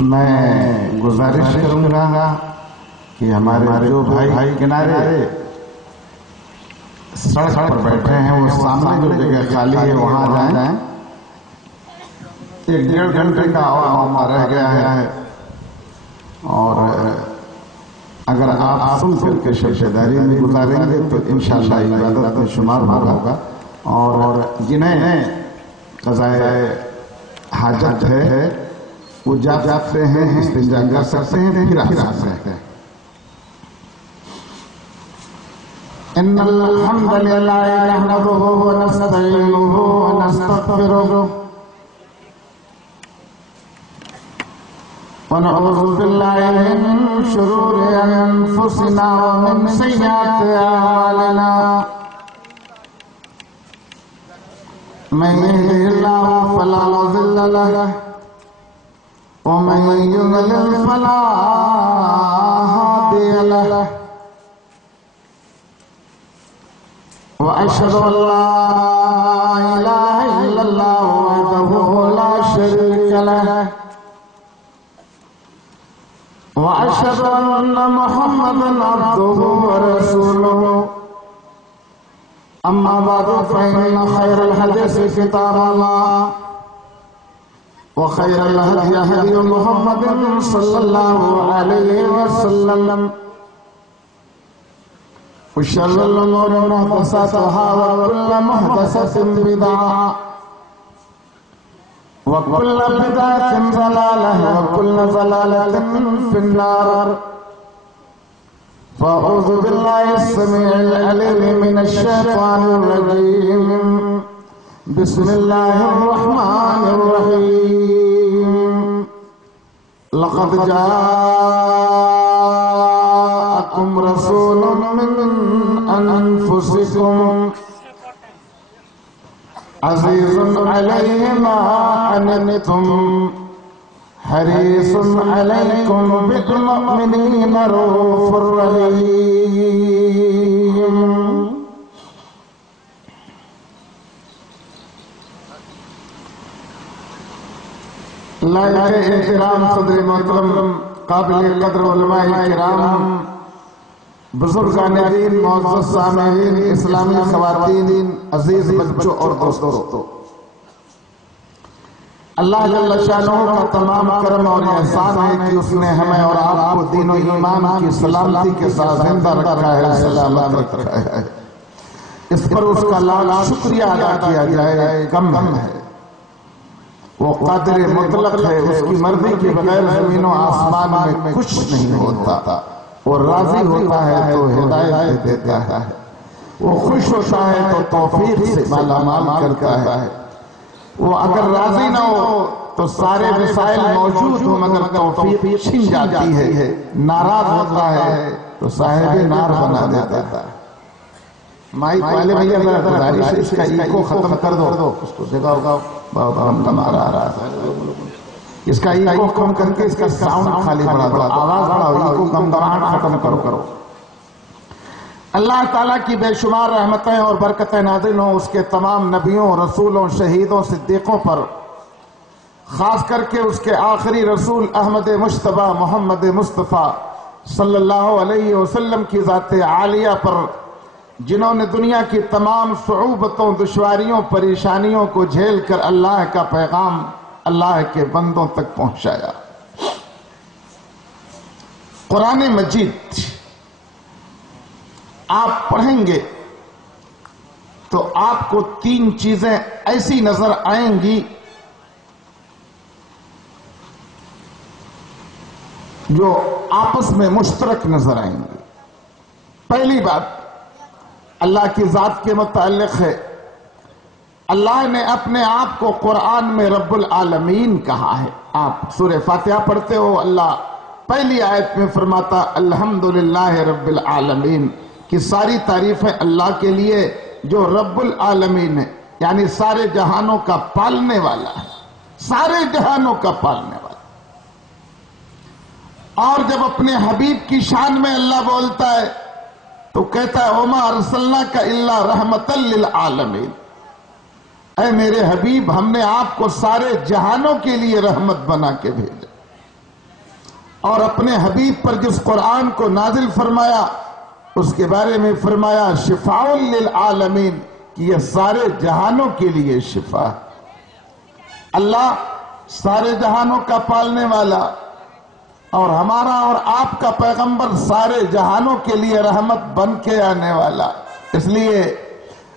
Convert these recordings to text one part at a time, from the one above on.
میں گزارش کروں گا کہ ہمارے جو بھائی کنارے سڑک پر بیٹھے ہیں وہ سامنے جو جگہ خالی ہے وہاں جائیں. 1-1.5 گھنٹے کا اور رہ گیا ہے اور اگر آپ سن کر کے شبداری میں گزاریں گے تو انشاءاللہ عبادت میں شمار ہوگا. اور جنہیں قضائے حاجت ہے وہ جاتے ہیں استنجا کر سکتے ہیں پھر آ سکتے ہیں. ان الحمد للہ نحمده ونستعینه ونستغفره ونعوذ باللہ من شرور انفسنا ومن سیئات اعمالنا من یهده اللہ فلا مضل له ومن يضلل فلا هادي له وأشهد أن لا إله إلا الله وحده لا شريك له وأشهد أن محمدا عبده ورسوله أما بعد فإن خير الحديث كتاب الله وخير الهدي هدي محمد صلى الله عليه وسلم وشر الأمور محدثاتها وكل محدثة بدعة وكل بدعة ضلالة وكل ضلالة في النار. فأعوذ بالله السميع العليم من الشيطان الرجيم. بسم الله الرحمن الرحيم. لقد جاءكم رسول من أنفسكم عزيز عليه ما عنتم حريص عليكم بالمؤمنين رؤوف رحيم. لائق احترام صدر محترم قابل قدر علماء کرام بزرگان دین معزز سامعین اسلامی خواتین عزیز بچوں اور دوستوں، اللہ جل شانہ کا تمام کرم اور احسان ہے کہ اس نے ہمیں اور آپ کو دین و ایمان کی سلامتی کے ساتھ زندہ رکھا ہے، سلامت رکھا ہے. اس پر اس کا لاکھ شکریہ ادا کیا جائے کم ہے. وہ قادر مطلق ہے، اس کی مرضی کے بغیر زمین و آسمان میں کچھ نہیں ہوتا. وہ راضی ہوتا ہے تو ہدایت دیتا ہے، وہ خوش ہوتا ہے تو توفیق سے مالا مال کرتا ہے. وہ اگر راضی نہ ہو تو سارے وسائل موجود ہوں مگر توفیق چھن جاتی ہے. ناراض ہوتا ہے تو صاحب نار بنا دیتا ہے. مائی پہلے بھئیہ ذرا گزارش ہے اس کا ایکو ختم کر دو. اس کو دیکھا ہوگا بہت ہمارا آ رہا ہے. اس کا ایکو کم کر کے اس کا ساؤنڈ خالی بڑا آواز بڑا ہو، ایکو کم دماغ ختم کرو. اللہ تعالیٰ کی بے شمار رحمتیں اور برکتیں نازل ہوں اس کے تمام نبیوں، رسولوں، شہیدوں، صدیقوں پر، خاص کر کے اس کے آخری رسول احمد مجتبیٰ محمد مصطفیٰ صلی اللہ علیہ وسلم کی ذات عالیہ پر، جنہوں نے دنیا کی تمام صعوبتوں، دشواریوں، پریشانیوں کو جھیل کر اللہ کا پیغام اللہ کے بندوں تک پہنچایا. قرآن مجید آپ پڑھیں گے تو آپ کو 3 چیزیں ایسی نظر آئیں گی جو آپس میں مشترک نظر آئیں گی. پہلی بات اللہ کی ذات کے متعلق ہے. اللہ نے اپنے آپ کو قرآن میں رب العالمین کہا ہے. آپ سورہ فاتحہ پڑھتے ہو، اللہ پہلی آیت میں فرماتا الحمدللہ رب العالمین، کہ ساری تعریفیں اللہ کے لیے جو رب العالمین ہے، یعنی سارے جہانوں کا پالنے والا ہے، سارے جہانوں کا پالنے والا. اور جب اپنے حبیب کی شان میں اللہ بولتا ہے تو کہتا ہے وَمَا أَرْسَلْنَاكَ إِلَّا رَحْمَةً لِلْعَالَمِينَ، اے میرے حبیب ہم نے آپ کو سارے جہانوں کے لیے رحمت بنا کے بھیجا. اور اپنے حبیب پر جس قرآن کو نازل فرمایا اس کے بارے میں فرمایا شفاء للعالمین، کہ یہ سارے جہانوں کے لیے شفا۔ اللہ سارے جہانوں کا پالنے والا اور ہمارا اور آپ کا پیغمبر سارے جہانوں کے لیے رحمت بن کے آنے والا، اس لیے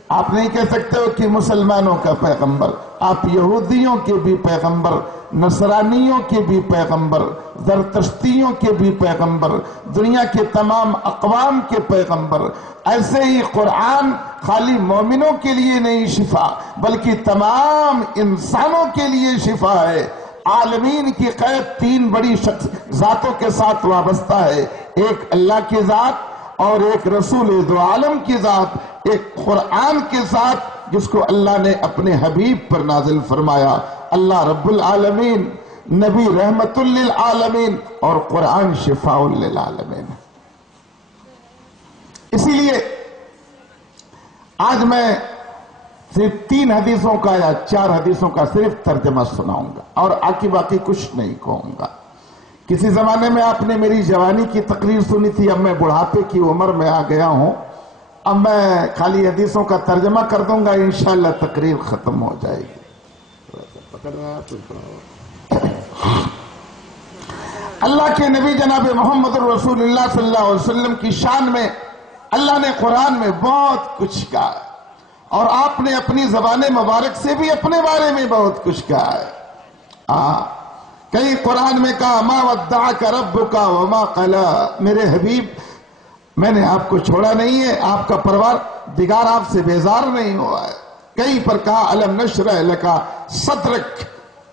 آپ نہیں کہہ سکتے ہو کہ مسلمانوں کا پیغمبر، آپ یہودیوں کے بھی پیغمبر، نصرانیوں کے بھی پیغمبر، زرتشتیوں کے بھی پیغمبر، دنیا کے تمام اقوام کے پیغمبر۔ ایسے ہی قرآن خالی مومنوں کے لیے نہیں شفا بلکہ تمام انسانوں کے لیے شفا ہے۔ عالمین کی قید تین بڑی ذاتوں کے ساتھ وابستہ ہے، ایک اللہ کی ذات اور ایک رسول دو عالم کی ذات، ایک قرآن کے ساتھ جس کو اللہ نے اپنے حبیب پر نازل فرمایا۔ اللہ رب العالمین، نبی رحمت للعالمین اور قرآن شفاء للعالمین۔ اسی لیے آج میں صرف 3 حدیثوں کا یا 4 حدیثوں کا صرف ترجمہ سناؤں گا اور باقی کچھ نہیں کہوں گا۔ کسی زمانے میں آپ نے میری جوانی کی تقریر سنی تھی، اب میں بڑھاپے کی عمر میں آ گیا ہوں، اب میں خالی حدیثوں کا ترجمہ کر دوں گا، انشاءاللہ تقریر ختم ہو جائے گی۔ اللہ کے نبی جناب محمد رسول اللہ صلی اللہ علیہ وسلم کی شان میں اللہ نے قرآن میں بہت کچھ کہا اور آپ نے اپنی زبان مبارک سے بھی اپنے بارے میں بہت کچھ کہا ہے۔ کئی قرآن میں کہا ما ودعک ربک وما قلا، میرے حبیب میں نے آپ کو چھوڑا نہیں ہے، آپ کا پروردگار آپ سے بیزار نہیں ہوا ہے۔ کہیں پر کہا الم نشرح لک صدرک،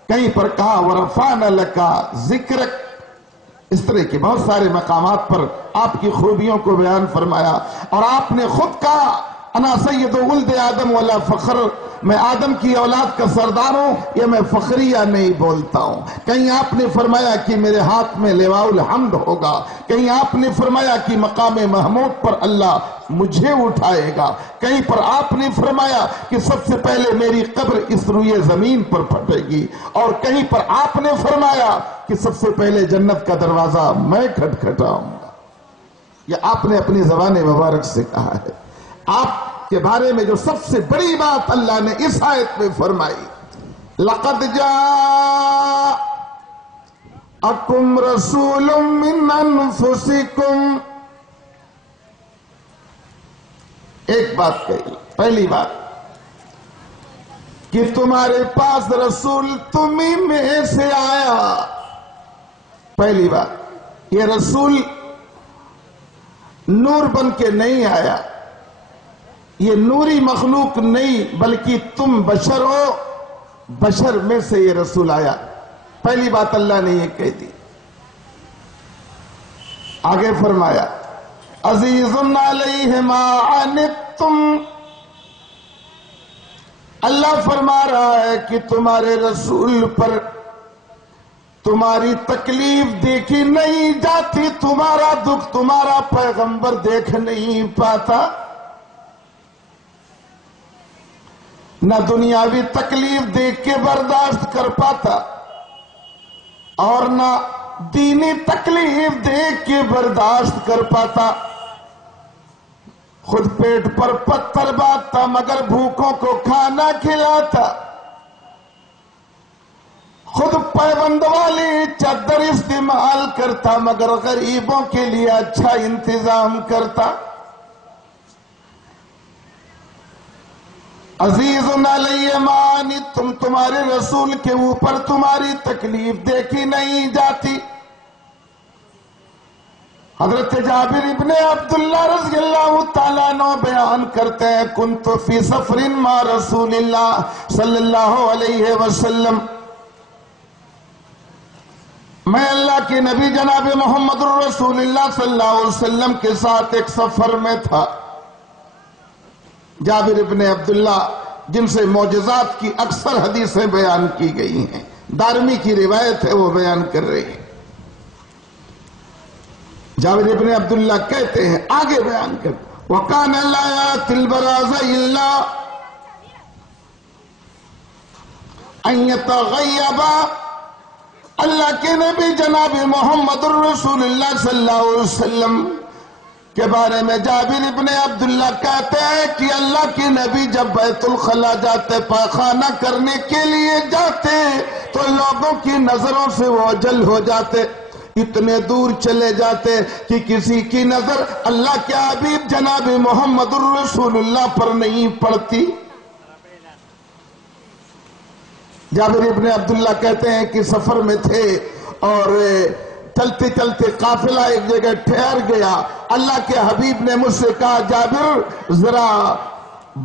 کہیں پر کہا ورفعنا لک ذکرک۔ اس طرح کے بہت سارے مقامات پر آپ کی خوبیوں کو بیان فرمایا اور آپ نے خود کہا انا سید ولد آدم ولا فخر، میں آدم کی اولاد کا سردار ہوں، یہ میں فخریہ نہیں بولتا ہوں۔ کہیں آپ نے فرمایا کہ میرے ہاتھ میں لواء الحمد ہوگا، کہیں آپ نے فرمایا کہ مقام محمود پر اللہ مجھے اٹھائے گا، کہیں پر آپ نے فرمایا کہ سب سے پہلے میری قبر اس روئے زمین پر پھٹے گی، اور کہیں پر آپ نے فرمایا کہ سب سے پہلے جنت کا دروازہ میں کھٹکھٹاؤں گا۔ یہ آپ نے اپنی زبان مبارک سے کہا ہے۔ آپ کے بارے میں جو سب سے بڑی بات اللہ نے اس آیت میں فرمائی، لَقَدْ جَاءَكُمْ رَسُولٌ مِّنْ أَنفُسِكُمْ، ایک بات کہی، پہلی بات کہ تمہارے پاس رسول تمہیں میں سے آیا۔ پہلی بات، یہ رسول نور بن کے نہیں آیا، یہ نوری مخلوق نہیں بلکہ تم بشر ہو، بشر میں سے یہ رسول آیا۔ پہلی بات اللہ نے یہ کہہ دی۔ آگے فرمایا عزیز علیہ ما عنتم، اللہ فرما رہا ہے کہ تمہارے رسول پر تمہاری تکلیف دیکھی نہیں جاتی، تمہارا دکھ تمہارا پیغمبر دیکھ نہیں پاتا، نہ دنیاوی تکلیف دیکھ کے برداشت کر پاتا اور نہ دینی تکلیف دیکھ کے برداشت کر پاتا۔ خود پیٹ پر پتھر باندھتا مگر بھوکوں کو کھانا کھلاتا، خود پیوند والی چادر استعمال کرتا مگر غریبوں کے لیے اچھا انتظام کرتا۔ عزیز علیہ ما عنتم، تمہارے رسول کے اوپر تمہاری تکلیف دیکھی نہیں جاتی۔ حضرت جابر ابن عبداللہ رضی اللہ تعالیٰ عنہ بیان کرتے ہیں کنت فی سفر مع رسول اللہ صلی اللہ علیہ وسلم، میں اللہ کے نبی جناب محمد رسول اللہ صلی اللہ علیہ وسلم کے ساتھ ایک سفر میں تھا۔ جابر ابن عبداللہ جن سے معجزات کی اکثر حدیثیں بیان کی گئی ہیں، دارمی کی روایت ہے وہ بیان کر رہے ہیں۔ جابر ابن عبداللہ کہتے ہیں آگے بیان کر وَقَانَ لَا يَأْتِي الْبَرَازَ إِلَّا أَن يَتَغَيَّبَ اللہ کے نبی جناب محمد الرسول اللہ صلی اللہ علیہ وسلم کے بارے میں جابر ابن عبداللہ کہتے ہیں کہ اللہ کے نبی جب بیت الخلا جاتے پاخانہ کرنے کے لیے جاتے تو لوگوں کی نظروں سے وہ اوجھل ہو جاتے، اتنے دور چلے جاتے کہ کسی کی نظر اللہ کے حبیب جناب محمد الرسول اللہ پر نہیں پڑتی۔ جابر ابن عبداللہ کہتے ہیں کہ سفر میں تھے اور چلتے چلتے قافلہ ایک جگہ ٹھہر گیا، اللہ کے حبیب نے مجھ سے کہا جابر ذرا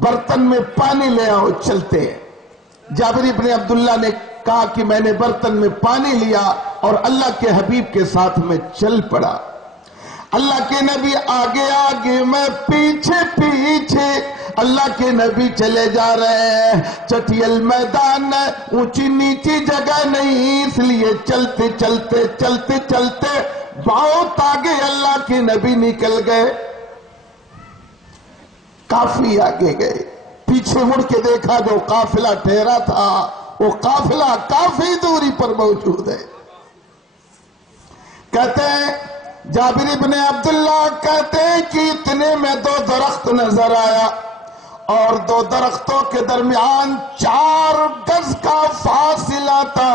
برتن میں پانی لے آؤ، چلتے ہیں۔ جابر ابن عبداللہ نے کہا کہ میں نے برتن میں پانی لیا اور اللہ کے حبیب کے ساتھ میں چل پڑا۔ اللہ کے نبی آگے آگے میں پیچھے پیچھے، اللہ کے نبی چلے جا رہے ہیں، چٹیل میدان اونچی نیچی جگہ نہیں، اس لیے چلتے چلتے چلتے چلتے بہت آگے اللہ کے نبی نکل گئے، کافی آگے گئے۔ پیچھے مڑ کے دیکھا جو قافلہ ٹھہرا تھا وہ قافلہ کافی دوری پر موجود ہے۔ کہتے ہیں جابر ابن عبداللہ کہتے ہیں کہ اتنے میں 2 درخت نظر آیا اور 2 درختوں کے درمیان 4 گز کا فاصلہ تھا۔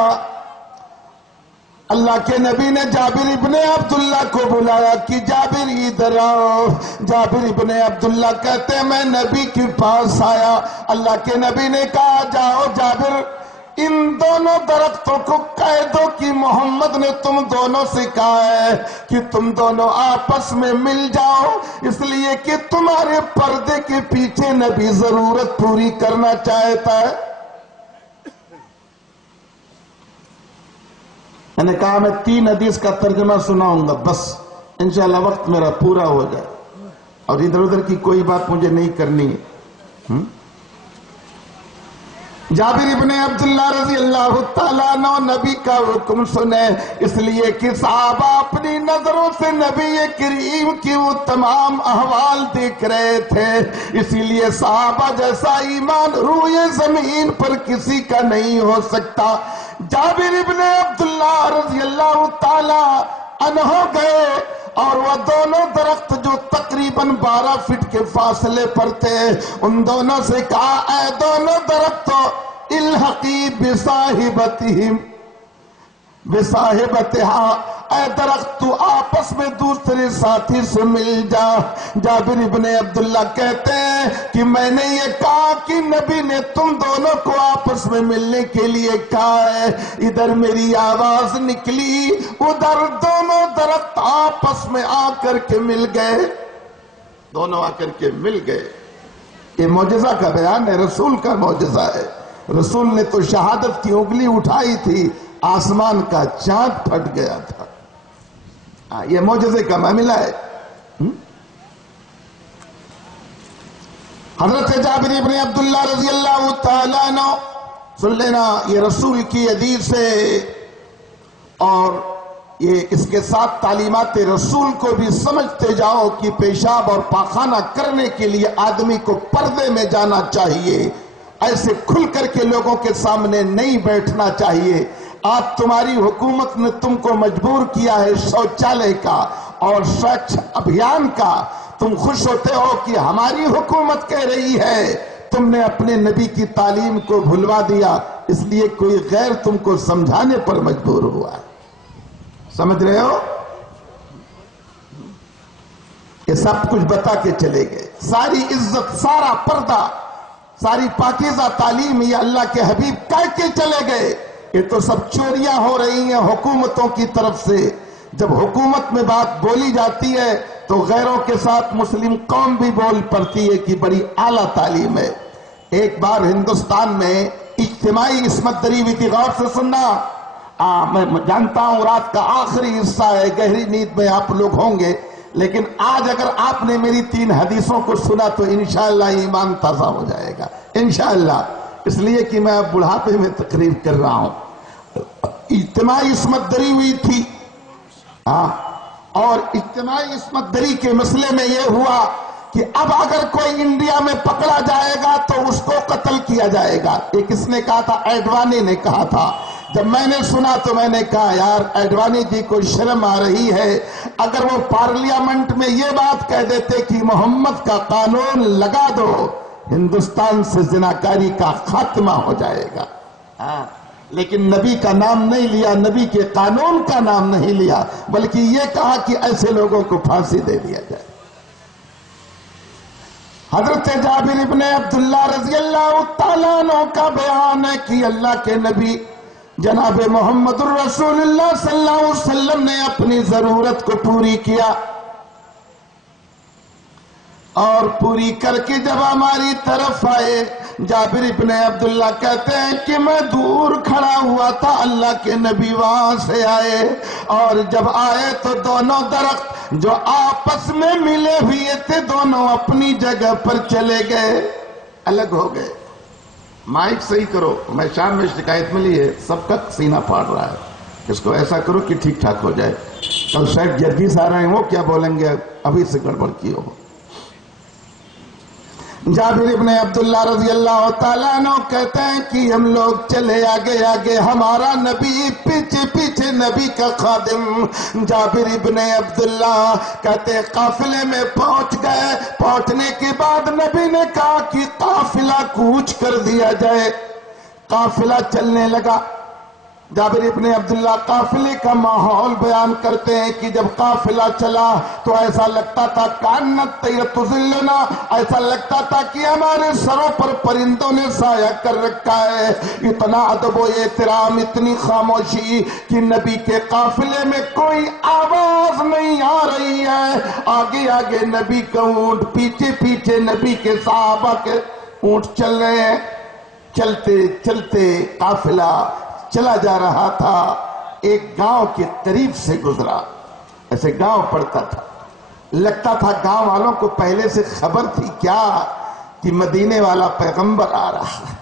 اللہ کے نبی نے جابر ابن عبداللہ کو بلایا کہ جابر ادھر آؤ۔ جابر ابن عبداللہ کہتے ہیں میں نبی کے پاس آیا، اللہ کے نبی نے کہا جاؤ جابر ان دونوں درختوں کو کہہ دو کہ محمد نے تم دونوں سے کہا ہے کہ تم دونوں آپس میں مل جاؤ، اس لیے کہ تمہارے پردے کے پیچھے نبی ضرورت پوری کرنا چاہتا ہے۔ میں نے کہا میں 3 حدیث کا ترجمہ سناؤں گا، بس انشاءاللہ وقت میرا پورا ہو جائے اور ادھر ادھر کی کوئی بات مجھے نہیں کرنی ہے۔ جابر ابن عبداللہ رضی اللہ تعالیٰ عنہ نبی کا حکم سنے، اس لیے کہ صحابہ اپنی نظروں سے نبی کریم کی وہ تمام احوال دیکھ رہے تھے، اسی لیے صحابہ جیسا ایمان روئے زمین پر کسی کا نہیں ہو سکتا۔ جابر ابن عبداللہ رضی اللہ تعالیٰ عنہ گئے اور وہ دونوں درخت جو تقریباً 12 فٹ کے فاصلے پر تھے ان دونوں سے کہا اے دونوں درختوں الحقی بصاحبتہم بصاحبتہا، اے درخت تو آپس میں دوسرے ساتھی سے مل جا۔ جابر ابن عبداللہ کہتے ہیں کہ میں نے یہ کہا کہ نبی نے تم دونوں کو آپس میں ملنے کے لیے کہا ہے، ادھر میری آواز نکلی، ادھر دونوں درخت آپس میں آ کر کے مل گئے، دونوں آ کر کے مل گئے۔ یہ معجزہ کا بیان ہے، رسول کا معجزہ ہے۔ رسول نے تو شہادت کی انگلی اٹھائی تھی، آسمان کا چاند پھٹ گیا تھا۔ یہ معجزے کا معاملہ ہے۔ حضرت جابر ابن عبداللہ رضی اللہ تعالیٰ عنہ سن لینا، یہ رسول کی حدیث ہے اور یہ اس کے ساتھ تعلیمات رسول کو بھی سمجھتے جاؤ کہ پیشاب اور پاخانہ کرنے کے لیے آدمی کو پردے میں جانا چاہیے، ایسے کھل کر کے لوگوں کے سامنے نہیں بیٹھنا چاہیے۔ آج تمہاری حکومت نے تم کو مجبور کیا ہے شوچالے کا اور سوچھ ابھیان کا، تم خوش ہوتے ہو کہ ہماری حکومت کہہ رہی ہے، تم نے اپنے نبی کی تعلیم کو بھلوا دیا، اس لیے کوئی غیر تم کو سمجھانے پر مجبور ہوا ہے۔ سمجھ رہے ہو؟ یہ سب کچھ بتا کے چلے گئے، ساری عزت، سارا پردہ، ساری پاکیزہ تعلیم یہ اللہ کے حبیب کہہ کے چلے گئے۔ یہ تو سب چوریاں ہو رہی ہیں حکومتوں کی طرف سے۔ جب حکومت میں بات بولی جاتی ہے تو غیروں کے ساتھ مسلم قوم بھی بول پڑتی ہے کہ بڑی اعلیٰ تعلیم ہے۔ ایک بار ہندوستان میں اجتماعی عصمت دری ہوئی تھی، غور سے سننا، میں جانتا ہوں رات کا آخری حصہ ہے، گہری نیند میں آپ لوگ ہوں گے، لیکن آج اگر آپ نے میری 3 حدیثوں کو سنا تو انشاءاللہ ایمان تازہ ہو جائے گا، انشاءاللہ، اس لیے کہ میں بڑھاپے میں تقریر کر رہا ہوں۔ اجتماعی عصمت دری ہوئی تھی اور اجتماعی عصمت دری کے مسئلے میں یہ ہوا کہ اب اگر کوئی انڈیا میں پکڑا جائے گا تو اس کو قتل کیا جائے گا۔ ایک اس نے کہا تھا، ایڈوانی نے کہا تھا جب میں نے سنا تو میں نے کہا یار اڈوانی جی کو شرم آ رہی ہے، اگر وہ پارلیمنٹ میں یہ بات کہہ دیتے کہ محمد کا قانون لگا دو، ہندوستان سے زناکاری کا خاتمہ ہو جائے گا۔ لیکن نبی کا نام نہیں لیا، نبی کے قانون کا نام نہیں لیا، بلکہ یہ کہا کہ ایسے لوگوں کو پھانسی دے دیا جائے۔ حضرت جابر ابن عبداللہ رضی اللہ تعالیٰ عنہ کا بیان ہے کہ اللہ کے نبی جناب محمد الرسول اللہ صلی اللہ علیہ وسلم نے اپنی ضرورت کو پوری کیا، اور پوری کر کے جب ہماری طرف آئے، جابر ابن عبداللہ کہتے ہیں کہ میں دور کھڑا ہوا تھا، اللہ کے نبی وہاں سے آئے، اور جب آئے تو دونوں درخت جو آپس میں ملے ہوئے تھے دونوں اپنی جگہ پر چلے گئے، الگ ہو گئے۔ مائک صحیح کرو، میں شام میں شکایت ملی ہے، سب کا سینہ پھاڑ رہا ہے، اس کو ایسا کرو کہ ٹھیک ٹھاک ہو جائے۔ کل شاید جرگیز آ رہے ہیں، وہ کیا بولیں گے ابھی سے گڑبڑ کی ہو۔ جابر ابن عبداللہ رضی اللہ تعالیٰ عنہ کہتے ہیں کہ ہم لوگ چلے آگے آگے، ہمارا نبی پیچھے پیچھے، نبی کا خادم جابر ابن عبداللہ کہتے ہیں قافلے میں پہنچ گئے۔ پہنچنے کے بعد نبی نے کہا کہ قافلہ کوچ کر دیا جائے۔ قافلہ چلنے لگا۔ جابر ابن عبداللہ قافلے کا ماحول بیان کرتے ہیں کہ جب قافلہ چلا تو ایسا لگتا تھا کانت تظلنا، ایسا لگتا تھا کہ ہمارے سروں پر پرندوں نے سایہ کر رکھا ہے۔ اتنا ادب و احترام، اتنی خاموشی کہ نبی کے قافلے میں کوئی آواز نہیں آ رہی ہے۔ آگے آگے نبی کا اونٹ، پیچھے پیچھے نبی کے صحابہ کے اونٹ چل رہے ہیں۔ چلتے چلتے قافلہ چلا جا رہا تھا، ایک گاؤں کے قریب سے گزرا۔ ایسے گاؤں پڑتا تھا، لگتا تھا گاؤں والوں کو پہلے سے خبر تھی کیا کہ مدینے والا پیغمبر آ رہا ہے۔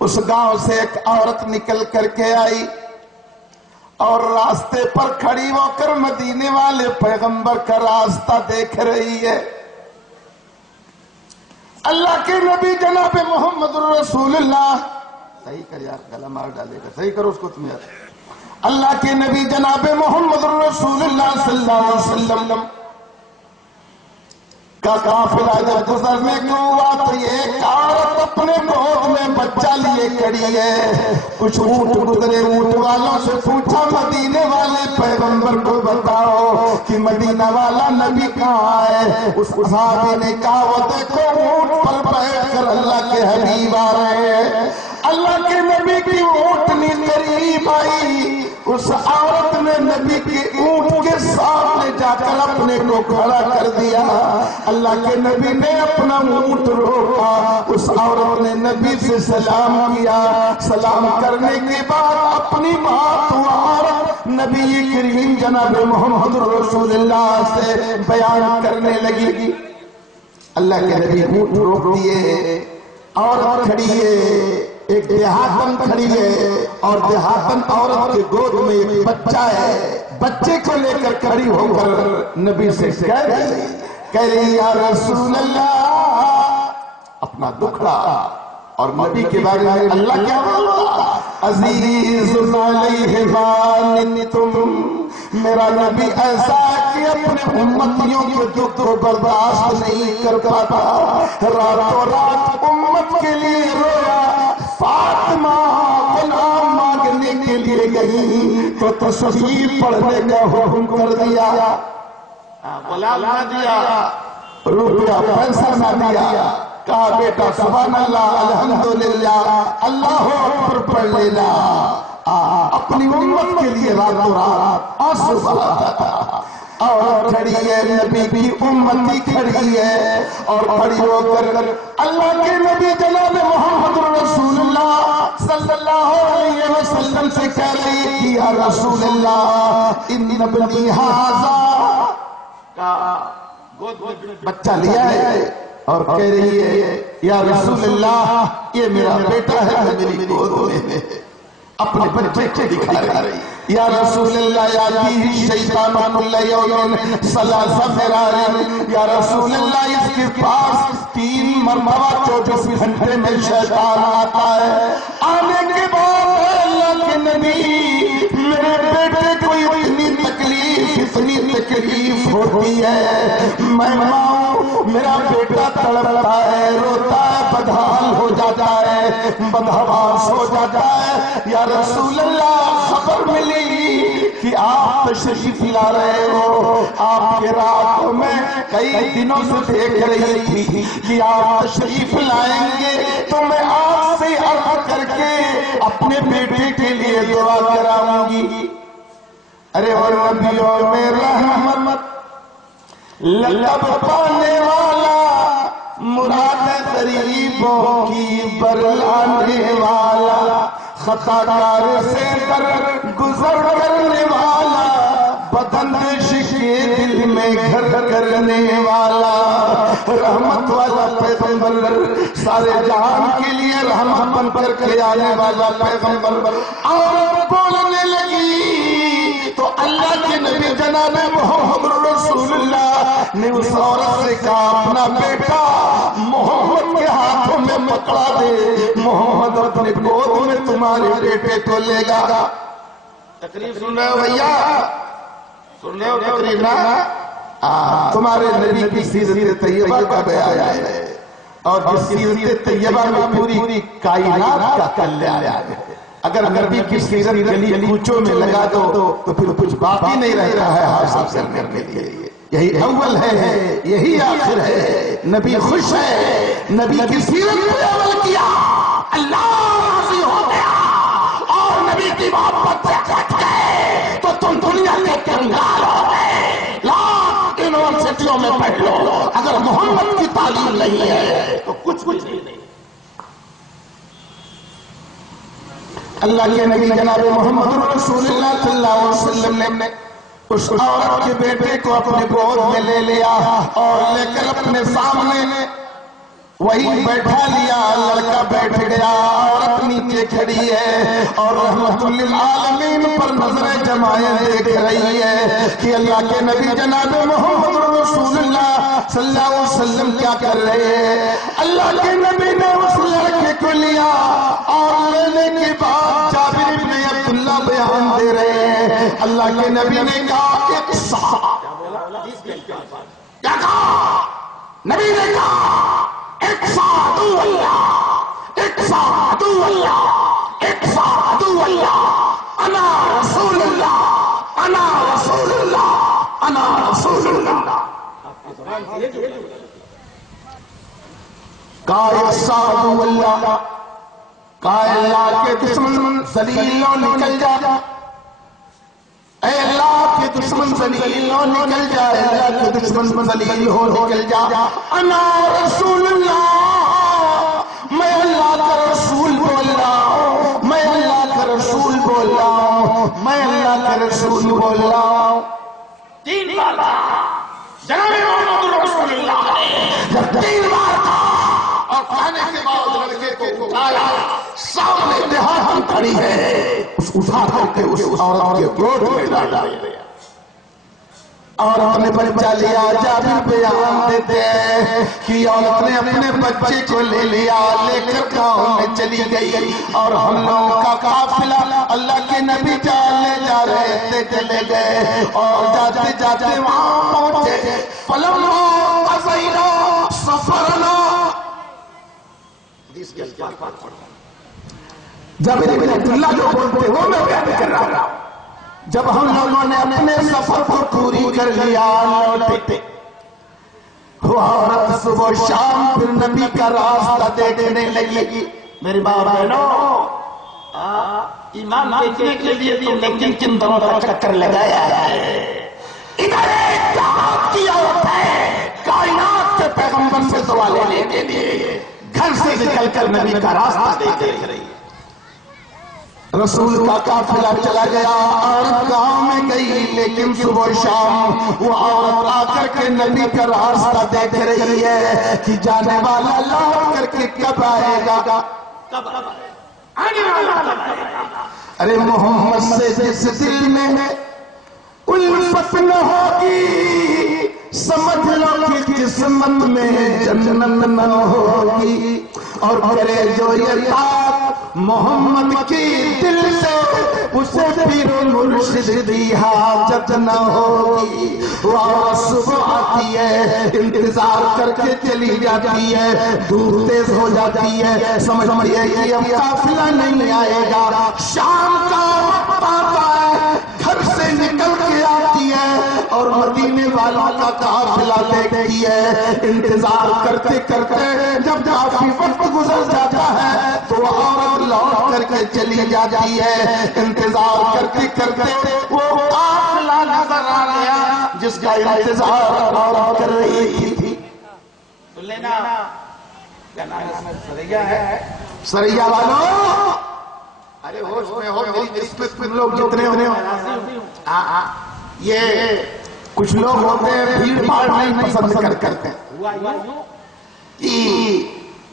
اس گاؤں سے ایک عورت نکل کر کے آئی اور راستے پر کھڑی ہو کر مدینے والے پیغمبر کا راستہ دیکھ رہی ہے۔ اللہ کے نبی جناب محمد رسول اللہ، صحیح کر یار، گلا مار ڈالے گا، صحیح کرو اس کو تم یار۔ اللہ کے نبی جناب محمد رسول اللہ صلی اللہ علیہ وسلم کا قافلہ جب گزرنے کو ہوا تو یہ عورت اپنے گود میں بچہ لیے کھڑی ہے۔ کچھ اونٹ گزرے، اونٹ والوں سے پوچھا مدینے والے پیغمبر کو بتاؤ کہ مدینہ والا نبی کہاں ہے؟ اس صحابی نے کہا وہ دیکھو اونٹ پر بیٹھ کر اللہ کے حبیب آ رہے ہیں۔ اللہ کے نبی کی اونٹنی قریب آئی، اس عورت نے نبی کے اونٹ کے سامنے جا کر اپنے کو کھڑا کر دیا۔ اللہ کے نبی نے اپنا اونٹ روکا، اس عورت نے نبی سے سلام کیا۔ سلام کرنے کے بعد اپنی بات وہ عورت نبی کریم جناب محمد رسول اللہ سے بیان کرنے لگی۔ اللہ کے نبی اونٹ روک دیے، اور کھڑی ہے، ایک دیہاتن کھڑی ہے، اور دیہاتن عورت کے گود میں ایک بچہ ہے۔ بچے کو لے کر کھڑی ہو کر نبی سے کہہ رہی یا رسول اللہ، اپنا دکھڑا۔ اور نبی کے بارے میں اللہ کیا بولا؟ عزیز علیہ ما عنتم، میرا نبی ایسا کہ اپنے امتیوں کے دکھ کو برداشت نہیں کر پاتا، راتوں رات امت کے لیے رویا۔ فاطمہ غلام مانگنے کے لیے گئی تو تسبیح پڑھنے کا حکم کر دیا، غلام نہ دیا، روپیہ پیسہ نہ دیا، کہا بیٹا سبحان اللہ الحمدللہ اللہ اکبر پڑھ لینا۔ اپنی امت کے لیے راتوں رات آنسو بہاتا تھا۔ اور کھڑی ہے نبی کی امتی کھڑی ہے، اور کھڑی ہو کر اللہ کے نبی جناب محمد رسول اللہ صلی اللہ علیہ وسلم سے کہہ رہی ہے یا رسول اللہ ان ابنی ھذا، بچہ لیا ہے، اور کہہ رہی ہے یا رسول اللہ یہ میرا بیٹا ہے، میری گود میں اپنے بچے کو دکھا رہی۔ یا رسول اللہ یاتیہ الشیطان کل یوم ثلاث مرار، یا رسول اللہ اس کے پاس 3 مرتبہ 24 گھنٹے میں شیطان آتا ہے۔ آنے کے بعد اللہ کے تکلیف ہوتی ہے، میں ماں میرا بیٹا تڑپتا ہے، روتا ہے، بدحال ہو جاتا ہے، بدحواس ہو جاتا ہے، یا رسول اللہ خبر ملی کہ آپ تشریف لا رہے ہو، آپ کے راتوں میں کئی دنوں سے دیکھ رہی تھی کہ آپ تشریف لائیں گے تو میں آپ سے عرض کر کے اپنے بیٹے کے لیے دعا کراؤں گی۔ ارے اور نبیوں میں رحمت لقب پانے والا، مراد غریبوں کی برلانے والا، خطا کار سے در گزر کرنے والا، بدندش کے دل میں گھر کرنے والا، رحمت والا پیغمبر، سارے جہان کے لیے رحمت بن کر کے آنے والا پیغمبر۔ اور بولنے لگی تو اللہ کے نبی جناب محمد رسول اللہ نے اس عورت سے کہا اپنا بیٹا محمد کے ہاتھوں میں پکڑا دے، محمد اپنے گود میں تمہارے بیٹے کو لے گا۔ تقریر سن رہے ہو بھیا؟ سن رہے ہو تقریر نا؟ تمہارے نبی کی سیرت طیبہ کا بیان ہے، اور جس سیرت طیبہ میں پوری کائنات کا کلیان ہے۔ اگر نبی کی سیرت گلی کوچوں میں لگا دو تو پھر کچھ بات ہی نہیں رہتا ہے حاصل کرنے کے لیے۔ یہی اول ہے، یہی آخر ہے۔ نبی خوش ہے، نبی کی سیرت پہ عمل کیا، اللہ راضی ہو گیا، اور نبی کی محبت سے کٹ گئے تو تم دنیا کے کنگال ہو گئے۔ لاکھ یونیورسٹیوں میں پڑھ لو، اگر محمد کی تعلیم نہیں ہے تو کچھ نہیں۔ اللہ کے نبی جناب محمد رسول اللہ صلی اللہ علیہ وسلم نے اس عورت کے بیٹے کو اپنے گود میں لے لیا اور لے کر اپنے سامنے وہی بیٹھا لیا۔ لڑکا بیٹھ گیا، عورت نیچے کھڑی ہے اور رحمت للعالمین پر نظریں جمائے دیکھ رہی ہے کہ اللہ کے نبی جناب محمد رسول اللہ صلی اللہ علیہ وسلم کیا کر رہے ہیں۔ اللہ کے نبی نے اس لڑکے کو لیا اور لینے کے بعد جابر بن عبداللہ بیان دے رہے ہیں، اللہ کے نبی نے کہا اقصا، کیا کہا؟ نبی نے کہا اقصا عدو اللہ، اقصا عدو اللہ، اقصا عدو اللہ، انا رسول اللہ، انا رسول اللہ، انا رسول اللہ۔ کہا اقصا عدو اللہ، کہا اللہ کے دشمن ذلیل ہو نکل جا، اے اللہ کے دشمن ذلیل ہو نکل جا، اللہ کے دشمن ذلیل ہو نکل جا۔ انا رسول اللہ، میں اللہ کا رسول بول رہا ہوں، میں اللہ کا رسول بول رہا ہوں، میں اللہ کا رسول بول رہا ہوں۔ تین بار جناب محمد رسول اللہ جب تین بار اور کہنے کے بعد لڑکے کو اٹھایا، سامنے دیہاتم کھڑی ہے، اٹھا کر کے اس عورت کے گود میں ڈالا، عورت نے بچہ لیا۔ جابر بیان دیتے ہیں کہ عورت نے اپنے بچے کو لے لیا، لے کر گاؤں میں چلی گئی، اور ہم لوگوں کا قافلہ اللہ کے نبی جا رہے تھے، چلے گئے، اور جاتے جاتے وہاں پہنچے، فلما قضینا سفرنا، جابر بن عبداللہ جو بولتے وہ میں بیان کر رہا ہوں۔ جب ہم لوگوں نے اپنے سفر کو پوری کر لیا، لوٹے، وہ عورت صبح شام پھر نبی کا راستہ دیکھنے لگی۔ میری ماں بہنوں، ایمان دیکھنے کے لیے تم نے کن کن دنوں کا چکر لگایا ہے؟ ادھر ایک جہاد کی عورت ہے، کائنات کے پیغمبر سے دعا لینے کے لیے گھر سے نکل کر نبی کا راستہ دیکھ رہی ہے۔ رسول کا قافلہ چلا گیا، عورت گاؤں میں گئی، لیکن صبح شام وہ عورت آ کر کے نبی کا راستہ دیکھ رہی ہے کہ جانے والا لوٹ کر کے کب آئے گا، ارے محمد سے جس دل میں الفت نہ ہوگی، سمجھ لو کہ قسمت میں جنت نہ ہوگی، اور کرے جو یہ بات محمد کی دل سے اسے پیر و مرشد کی حاجت نہ ہوگی، وہ صبح آتی ہے انتظار کر کے چلی جاتی ہے، دھوپ تیز ہو جاتی ہے، سمجھتی ہے کہ اب قافلہ نہیں آئے گا، شام کا وقت آتا ہے، گھر سے نکل کے آتی ہے اور مدینے والوں کا قافلہ دیکھتی ہے، انتظار کرتے کرتے جب کافی وقت گزر جاتا ہے تو وہ عورت لوٹ کر کے چلی جاتی ہے، انتظار کرتے کرتے وہ قافلہ نظر آ گیا جس کا انتظار عورت کر رہی تھی۔ لینا کیا نام سریا ہے؟ سریا والوں ارے ہوش میں ہو، میری قسمت میں لوگ جتنے ہونے یہ کچھ لوگ ہوتے ہیں بھیڑ بھاڑ نہیں پسند کرتے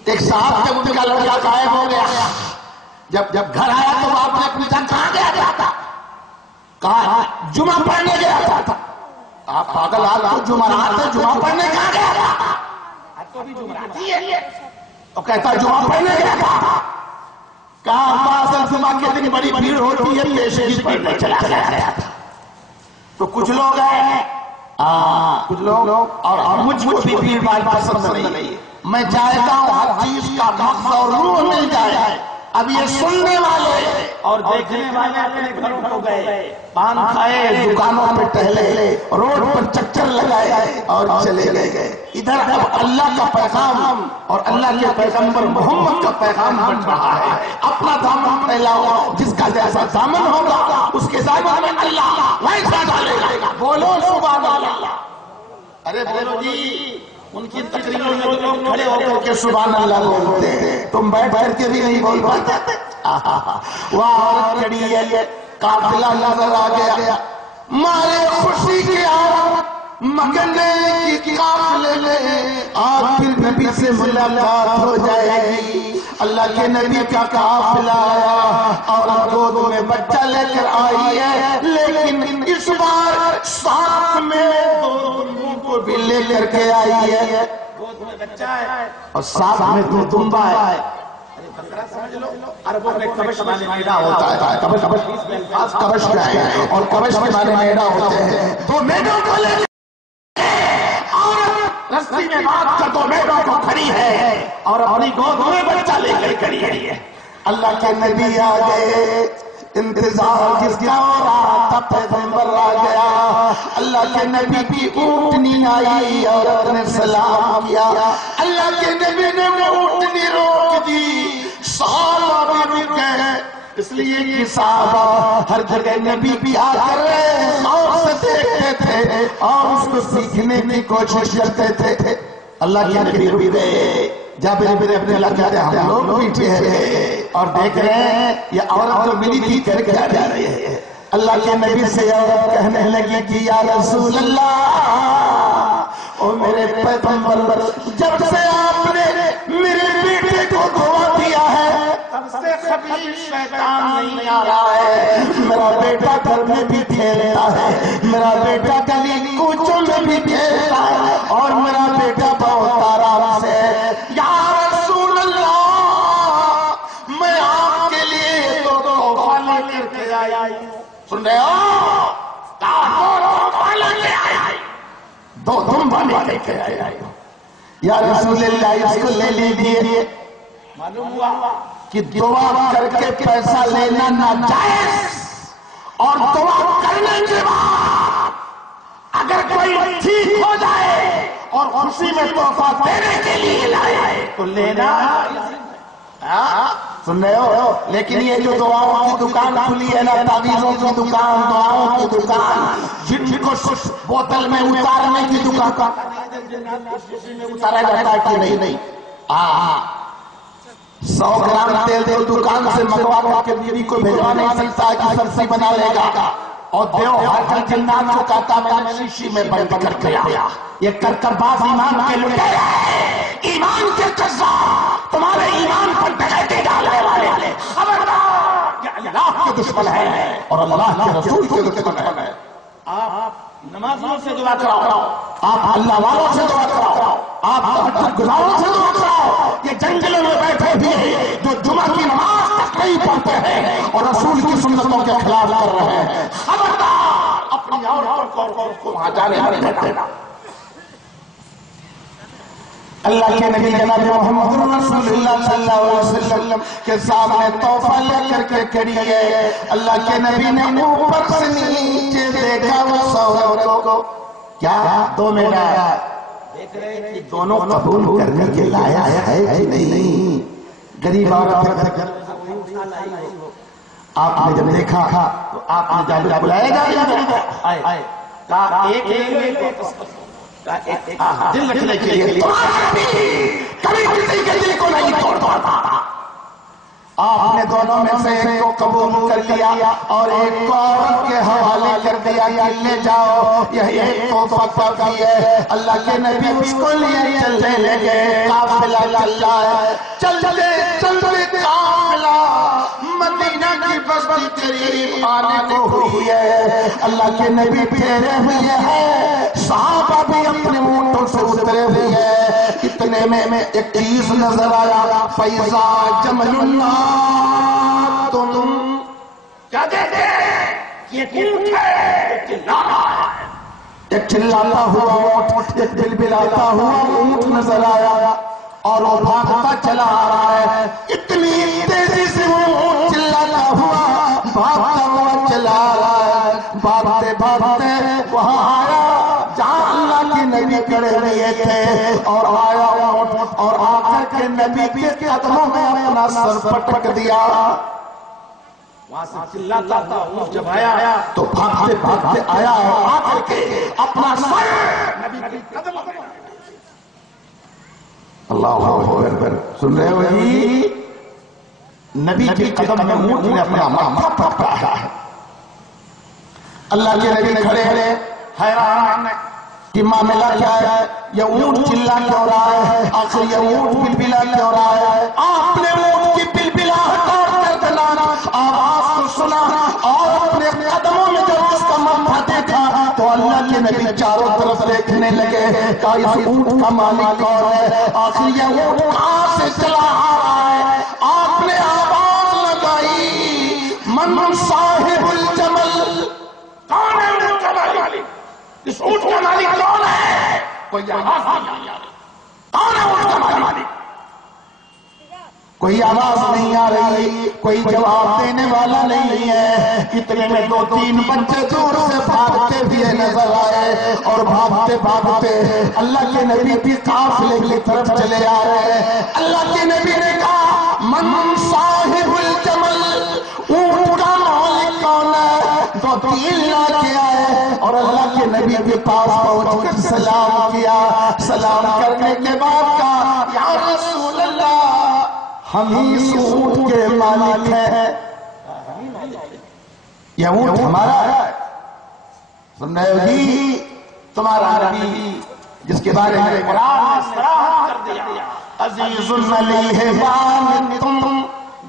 ایک صاحب جب ان کا لڑکا غائب ہو گیا، جب گھر آیا تو آپ نے پوچھا کہاں گیا تھا؟ کہا جمعہ پڑھنے گیا تھا۔ آپ پاگل آج تو جمعرات ہے، جمعہ پڑھنے کہاں گیا تھا؟ تو بھی جمعرات ہی ہے، تو کہتا جمعہ پڑھنے گیا تھا۔ کہاں پاس جمعہ کے دن بڑی بھیڑ ہوتی ہے، پیشگی پڑھنے چلا گیا تھا۔ تو کچھ لوگ ہیں کچھ لوگ اور مجھ کو بھی بھیڑ بھاڑ پسند نہیں ہے، میں چاہتا ہوں ہر چیز کا مغز اور روح مل جائے۔ اب یہ سننے والے اور دیکھنے والے اپنے گھروں کو گئے، پان کھائے، دکانوں پہ ٹہلے، روڈ پر چکر لگائے اور چلے گئے۔ ادھر اب اللہ کا پیغام اور اللہ کے پیغمبر محمد کا پیغام بن رہا ہے۔ اپنا دامن پھیلاؤ، جس کا جیسا دامن ہوگا اس کے دامن میں اللہ ویسا ڈالے گا۔ بولو سبحان اللہ۔ ارے بولو جی، ان کی تقریروں میں لوگ کھڑے ہو کر کے سبحان اللہ بولتے ہیں، تم بیٹھ کر کے بھی نہیں بول پاتے۔ وہ عورت کھڑی ہے، قافلہ نظر آ گیا، مارے خوشی کی عورت مگنے کی قافلے میں آج پھر نبی سے ملاقات ہو جائے گی۔ اللہ کے نبی کا قافلہ آیا اور گود میں بچہ لے کر آئی ہے، لیکن اس بار ساتھ میں دو کو بھی لے کر کے آئی ہے۔ گود میں بچہ ہے اور ساتھ میں دو دمبا ہے۔ سمجھ لو عربوں میں کبش مانے میڑا ہوتا ہے، کبش کیا ہے اور کبش کے مانے میڑا ہوتے ہیں۔ دو میڑوں کو لے رستی میں بات کر، دو میڑوں کو کھڑی ہے اور اپنی گود میں بچہ لے کر کھڑی ہے۔ اللہ کے نبی آ گئے، انتظار جس کا ہو رہا تھا پیغمبر آ گیا۔ اللہ کے نبی کی اونٹنی آئی اور اپنے سلام کیا، اللہ کے نبی نے وہ اونٹنی روک دی، صحابہ بھی رک گئے، اس لیے کہ صحابہ ہر جگہ نبی بھی آ کر غور سے دیکھتے تھے اور اس کو سیکھنے کی کوشش کرتے تھے۔ اللہ کے نبی رک گئے، جابر بن عبد اللہ کہتے ہیں ہم لوگ بھی ٹھہرے اور دیکھ رہے ہیں یہ عورت جو ملی تھی کر کیا جا رہی ہے۔ اللہ کے نبی سے عورت کہنے لگی کہ یا رسول اللہ، او میرے پیغمبر، جب سے آپ نے میرے بیٹے کو دعا دیا ہے تب سے خبیث شیطان نہیں آ رہا ہے، میرا بیٹا گھر میں بھی کھیلتا ہے، میرا بیٹا گلی کوچوں میں بھی کھیلتا ہے اور میرا بیٹا بہت آرام سے ہے۔ یا رسول اللہ، میں آپ کے لیے دو تحفہ لے کر کے آئی ہوں۔ سن رہے ہو؟ دو دمبا لے کے آئی ہوں۔ یا رسول اللہ، اس کو لے لیجیے۔ معلوم ہوا کہ دعا کر کے پیسہ لینا ناجائز، اور دعا کرنے کے بعد اگر کوئی ٹھیک ہو جائے اور خوشی میں تحفہ دینے کے لیے لائے تو لینا۔ سن رہے ہو؟ لیکن یہ جو دعاؤں کی دکان کھلی ہے نا، تعویذوں کی دکان، دعاؤں کی دکان، جن کو بوتل میں اتارنے کی دکان، اتارا جاتا ہے کہ نہیں؟ 100 گرام تیل تو دکان سے منگوا کر کے بیوی کو بھیجوا نہیں سکتا ہے کہ سبزی بنا لے گا، اور دیو ہر جنات کو کہتا میں نے شیشی میں بند کر کے آیا۔ یہ کر باز ایمان کے لٹیرے، ایمان کے قذاب، تمہارے ایمان پر ڈکیتی ڈالنے والے خبردار، یہ اللہ کے دشمن ہے اور اللہ کے رسول کے دشمن ہے۔ آپ نمازوں سے دعا کراؤ، آپ اللہ والوں سے دعا کراؤ، آپ تہجد گزاروں سے دعا کراؤ، یہ جنگلوں میں بیٹھے بھی جو جمعہ کی نماز تک نہیں پڑھتے ہیں اور رسول کی سنتوں کے خلاف کر رہے ہیں، خبردار اپنی عورتوں کو وہاں جانے مت دینا۔ اللہ کے نبی جناب محمد رسول اللہ صلی اللہ علیہ وسلم کے سامنے تحفہ لے کر کے کھڑی ہے۔ اللہ کے نبی نے اوپر سے نیچے دیکھا وہ عورت کو، کیا دو میرا دیکھ رہے کہ دونوں قبول کرنے کے لائق ہے کہ نہیں؟ غریب عورت ہے، آپ نے جب دیکھا تو آپ نے جب بلایا جا آئے کہا ایک دل رکھنے کے لیے کبھی کسی کے دل کو نہیں توڑ پاتا۔ آپ نے دونوں میں سے ایک کو قبول کر لیا اور ایک کو عورت کے حوالے کر دیا کہ لے جاؤ، یہ ایک تحفہ بھی ہے۔ اللہ کے نبی اس کو لیے چلنے لگے، قافلہ چل رہا ہے، چلتے چلتے قافلہ مدینہ کی بستی قریب آنے کو ہوئی ہے۔ اللہ کے نبی پھیرے ہوئے ہیں، صحابہ بھی اپنے اونٹوں سے اترے ہوئے ہیں۔ اتنے میں ایک چیز نظر آیا، فَإِذَا جَمَلُ النَّارِ، تم کیا دیکھتے ہیں؟ یہ اونٹ ہے، چلا رہا ہے۔ ایک چلاتا ہوا اونٹ، ایک بلبلاتا ہوا اونٹ نظر آیا اور وہ بھاگتا چلا آ رہا ہے۔ اتنی تیزی سے وہ چلاتا ہوا بھاگتا ہوا چلا آ رہا ہے۔ بھاگتے بھاگتے وہاں آیا جہاں اللہ کے نبی کھڑے ہوئے تھے، اور آیا اونٹ اور آ کر کے نبی کے قدموں میں اپنا سر پٹک دیا۔ وہاں سے چلاتا تھا اونٹ جب آیا تو بھاگتے بھاگتے آیا اور آ کر کے اپنا سر نبی کے قدموں میں۔ اللہ اکبر، سن رہے ہو جی؟ نبی کے قدم میں اونٹ نے اپنا ماتھا پٹکا ہے۔ اللہ کے نبی کھڑے حیران کہ معاملہ کیا ہے، یہ اونٹ چلا کیوں رہا ہے، آخر یہ اونٹ بلبلا کیوں رہا ہے؟ آپ نے اونٹ کی بلبلاہٹ اور دردناک آواز کو سنا اور اپنے قدموں میں جب اس کا ماتھا دیکھا تو اللہ کے نبی چاروں طرف دیکھنے لگے کہ اس اونٹ کا مالک کون ہے، آخر یہ اونٹ کہاں سے چلا آ رہا ہے؟ آپ نے آواز لگائی، من صاحب الجمل، کون ہے اونٹ کا مالک؟ اس اونٹ کا مالک کون ہے؟ کوئی آواز نہیں آ رہی، کون ہے اونٹ کا مالک؟ کوئی آواز نہیں آ رہی، کوئی جواب دینے والا نہیں ہے۔ اتنے میں دو تین بچے دور سے بھاگتے ہوئے نظر آئے اور بھاگتے بھاگتے اللہ کے نبی بھی قافلے کی طرف چلے آ رہے ہیں۔ اللہ کے نبی نے کہا، من صاحب الجمل، اونٹ کا مالک کون ہے؟ دو تین لا کے آئے اور اللہ کے نبی کے پاس پہنچ کر سلام کیا۔ سلام کرنے کے بعد کہا، یا رسول اللہ، ہم ہی اس اونٹ کے مالک ہیں، یہ اونٹ ہمارا ہے۔ سن رہے ہو جی؟ تمہارا نبی جس کے بارے میں قرآن نے صراحت کر دیا، عزیز علیہ وعنتم،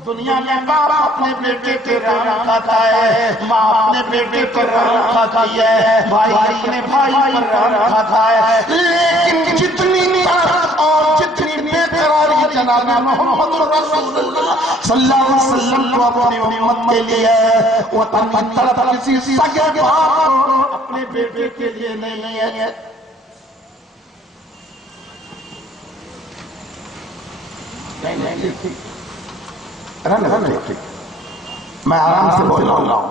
دنیا میں باپ اپنے بیٹے کے رحم کھاتا ہے، ماں اپنے بیٹے پر رحم کھاتی ہے، بھائی اپنے بھائی پر رحم کھاتا ہے، لیکن جتنی طرف اور جتنی بے قراری جناب محمد رسول اللہ صلی اللہ علیہ وسلم کو اپنی امت کے لیے وہ تنی طرف کسی سگے باپ اپنے بیٹے کے لیے نہیں ہے۔ میں آرام سے بول رہا ہوں،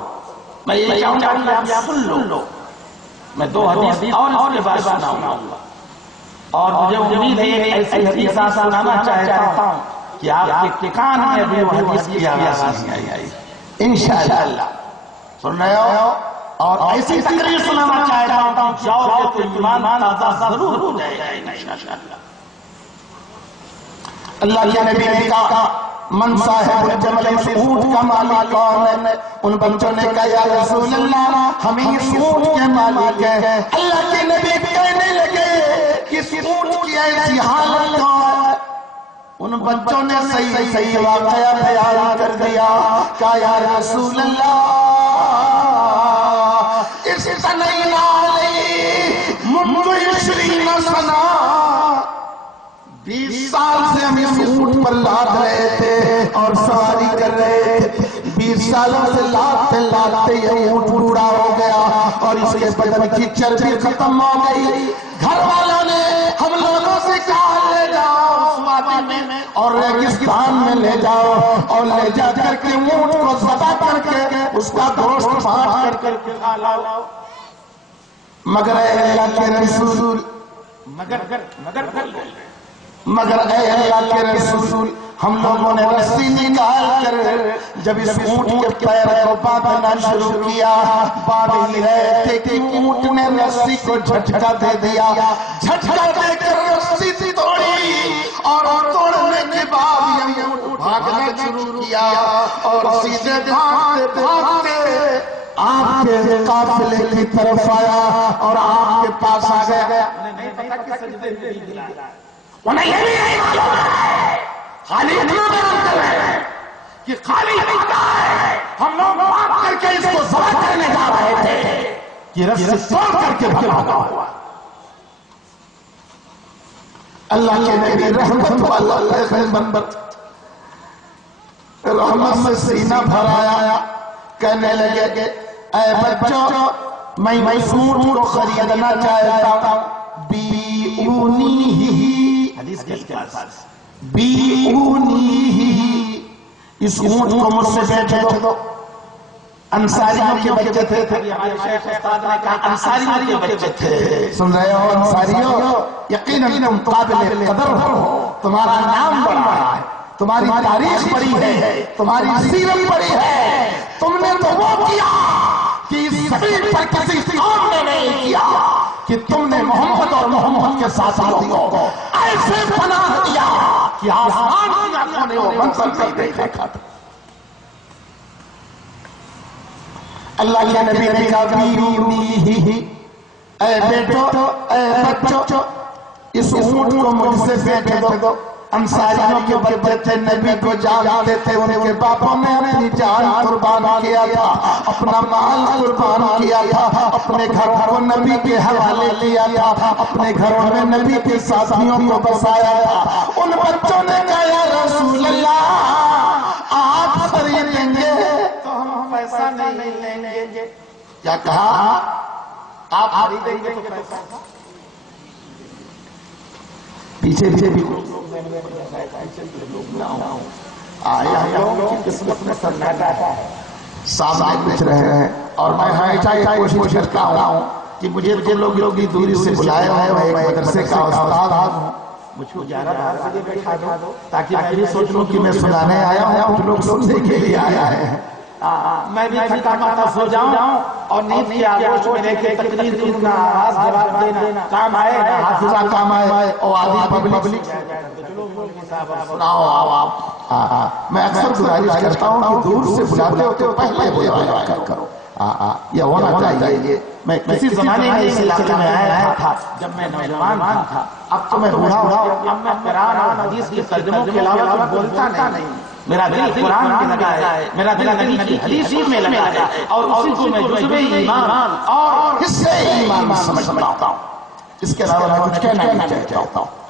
میں یہ چاہوں گا کہ آپ سن لو، میں دو حدیث اور کے بعد سناؤں گا، اور مجھے امید ہے کہ ایسی حدیث سنانا چاہتا ہوں کہ آپ کے کان میں بھی وہ حدیث کی آواز نہیں آئی، انشاءاللہ۔ سن رہے ہو؟ اور ایسی تقریر سنانا چاہتا ہوں جاؤ کہ تو ایمان تازہ ضرور ہو جائے گا انشاءاللہ۔ اللہ کے نبی نے کہا، من صاحب الجمل، اس اونٹ کا مالک کون ہے؟ ان بچوں نے کہا، یا رسول اللہ، ہمیں اس اونٹ کے مالک ہے۔ اللہ کے نبی کہنے لگے کہ اس اونٹ کی ایسی حالت کون ہے؟ ان بچوں نے صحیح واقعہ بیان کر دیا، کہا، یا رسول اللہ، اس سنین علی منذ 20 سنہ، 20 سال سے ہم اس اونٹ پر لاد رہے تھے اور سواری کر رہے تھے، 20 سالوں سے لاتے لاتے یہ اونٹ بوڑھا ہو گیا اور اس کے بدن کی چربی ختم ہو گئی۔ گھر والوں نے ہم لوگوں سے کہا لے جاؤ اس وادی میں اور ریگستان میں لے جاؤ اور لے جا کر کے اونٹ کو ذبح کر کے اس کا گوشت پھاڑ کر کے کھا لاؤ۔ مگر اے اللہ کے رسول، مگر اے اللہ کے رسول، ہم لوگوں نے رسی نکال کر جب اس اونٹ کے پیر کو باندھنا شروع کیا، باندھ ہی رہے تھے کہ اونٹ نے رسی کو جھٹکا دے دیا، جھٹکا دے کر رسی توڑی اور توڑنے کے بعد یہ اونٹ بھاگنا شروع کیا اور سیدھے بھاگتے بھاگتے آپ کے قافلے کی طرف آیا اور آپ کے پاس آ گیا۔ انہیں یہ بھی نہیں معلوم ہے، خالی اتنا بیان کر رہے ہیں کہ خالی پتا ہے ہم لوگ بات کر کے اس کو ذبح کرنے جا رہے تھے کہ رسی توڑ کر کے بھگا ہوا۔ اللہ کے نبی رحمت والا پیغمبر رحمت سے سینہ بھر آیا، کہنے لگے کہ اے بچوں، میں اس اونٹ کو خریدنا چاہتا ہوں، بیعونی ہی، حدیث کے الفاظ، بیعونی ہی، اس اونٹ کو مجھ سے بیچ دو۔ انصاریوں کے بچے تھے، انصاریوں کے بچے تھے، سن رہے ہو انصاریوں؟ یقیناً تم قابل قدر ہو، تمہارا نام بڑا ہے، تمہاری تاریخ بڑی ہے، تمہاری سیرت بڑی ہے، تم نے تو وہ کیا کہ اس زمین پر کسی قوم نے نہیں کیا کہ تم نے محمد اور محمد کے ساتھیوں کو ایسے پناہ دیا کہ آسمان کی آنکھوں نے وہ منظر نہیں دیکھا تھا۔ اللہ کے نبی نے کہا بیعونی، اے بیٹو، اے بچوں، اس اونٹ کو مجھ سے بیچ دو۔ انصاریوں کے بچے تھے، نبی کو جانتے تھے، ان کے باپوں نے اپنی جان قربان کیا تھا، اپنا مال قربان کیا تھا، اپنے گھر کو نبی کے حوالے کیا تھا، اپنے گھروں میں نبی کے ساتھیوں کو بسایا تھا۔ ان بچوں نے کہا یا رسول اللہ آپ خریدیں گے تو ہم پیسہ نہیں لیں گے۔ کیا کہا؟ آپ خریدیں گے تو پیسہ؟ پیچھے بھی لوگ نہ ہوں، آیا لوگوں کی قسمت میں سناٹا ہے، سامنے کچھ رہے ہیں اور میں ہمیشہ کوشش کرتا ہوں کہ مجھے لوگ دوری سے بلائے ہوئے، میں ایک مدرسے کا استاد ہوں، مجھ کو 11 بجے بیٹھا دو تاکہ میں بھی سوچ لوں کہ میں سنانے آیا ہوں، کچھ لوگ سننے کے لیے آیا ہے، میں بھی تھکا ماتا سو جاؤں اور نیند کی آغوش میں لے کے تقریر سننا، آواز جواب دینا کام آئے گا، حافظہ کام آئے اور عادی پبلک سناؤ آپ۔ میں اکثر گزارش کرتا ہوں کہ دور سے بلاتے ہو تو پہلے بلایا کرو، یہ ہونا چاہیے۔ میں کسی زمانے میں اس علاقے میں آیا تھا جب میں نوجوان تھا، اب تو میں بوڑھا ہوں، اب میں قرآن اور حدیث کے ترجموں کے علاوہ کچھ بولتا نہیں، میرا دل قرآن میں لگا ہے، میرا دل نبی کی حدیث میں لگا ہے اور اسی کو میں جزوے ایمان اور حصے ایمان سمجھتا ہوں، اس کے علاوہ میں کچھ کہنا نہیں چاہتا ہوں۔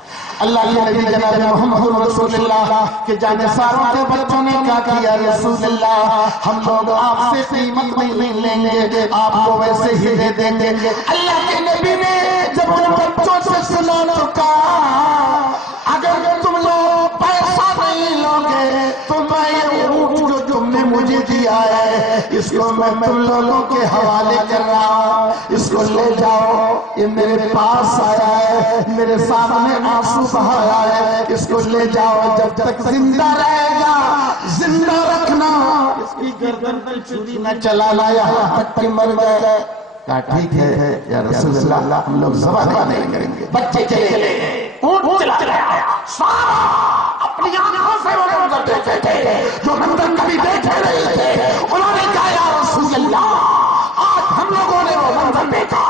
اللہ کے نبی جناب محمد رسول اللہ کے جانثاروں کے بچوں نے کہا کہ یا رسول اللہ ہم لوگ آپ سے قیمت نہیں لیں گے، آپ کو ویسے ہی دے دیں گے۔ اللہ کے نبی نے جب ان بچوں سے سنا تو کہا اگر تم لوگ پیسہ نہیں لوگے تو میں یہ اونٹ جو تم نے مجھے دیا ہے اس کو میں تم لوگوں کے حوالے کر رہا ہوں، اس کو لے جاؤ، یہ میرے پاس آیا ہے، میرے سامنے آنسو بہایا ہے، اس کو لے جاؤ، جب تک زندہ رہے گا زندہ رکھنا، اس کی گردن پر چھری نہ چلانا یہاں تک کہ مر جائے۔ کہا ٹھیک ہے یا رسول اللہ ہم لوگ ذبح نہیں کریں گے۔ بچے چلے گئے، اونٹ چلا گیا، سارا اپنی آنکھوں سے وہ منظر دیکھے تھے جو منظر کبھی دیکھے نہیں تھے۔ انہوں نے کہا یا رسول اللہ آج ہم لوگوں نے وہ منظر دیکھا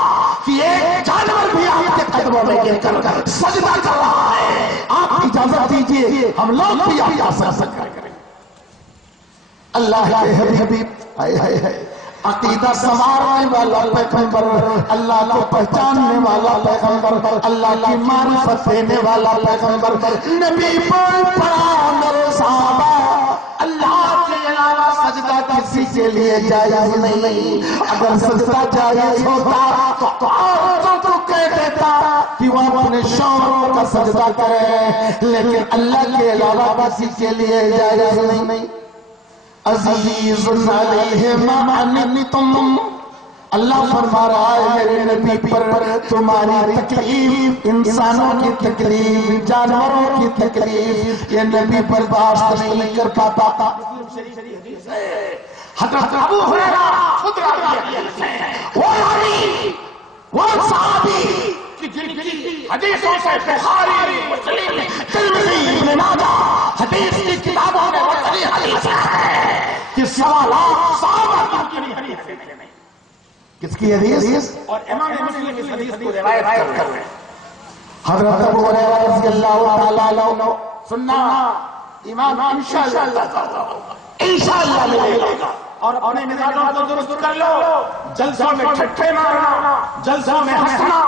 کہ ایک جانور بھی آپ کے قدموں میں گر کر سجدہ کر رہا ہے، آپ اجازت دیجئے ہم لوگ بھی آپ کا سجدہ کریں۔ اللہ کے حبیب عقیدہ سنوارنے والا پیغمبر، اللہ کو پہچاننے والا پیغمبر، اللہ کی معرفت دینے والا پیغمبر، نبی بول پڑا میرے صحابہ، اللہ کے علاوہ سجدہ کسی کے لیے جائز نہیں، اگر سجدہ جائز ہوتا تو عورتوں کو کہہ دیتا کہ وہ اپنے شوہروں کا سجدہ کرے، لیکن اللہ کے علاوہ کسی کے لیے جائز نہیں۔ عزیز علیہ ما عنتم، اللہ فرما رہا ہے میرے نبی پر تمہاری تکلیف، انسانوں کی تکلیف، جانوروں کی تکلیف، یہ نبی برداشت نہیں کر پاتا۔ حضرت ابو ہریرہ خود راوی ہے، وہ صحابی جن کی حدیثوں سے بخاری، مسلم، ترمذی، ابن ماجہ حدیث کی کتابوں میں وصلی حدیث ہے کہ 1.25 لاکھ صحابہ کی حدیث ہے۔ کس کی حدیث؟ اور امام مسلم اس حدیث کو روایت کر رہے ہیں۔ حضرت ابو ہریرہ رضی اللہ تعالی عنہ، سننا ایمان انشاءاللہ ملے گا، اور اپنے مزاجوں کو درست کر لو، جلسوں میں ٹھٹھے مارنا، جلسوں میں ہنسنا،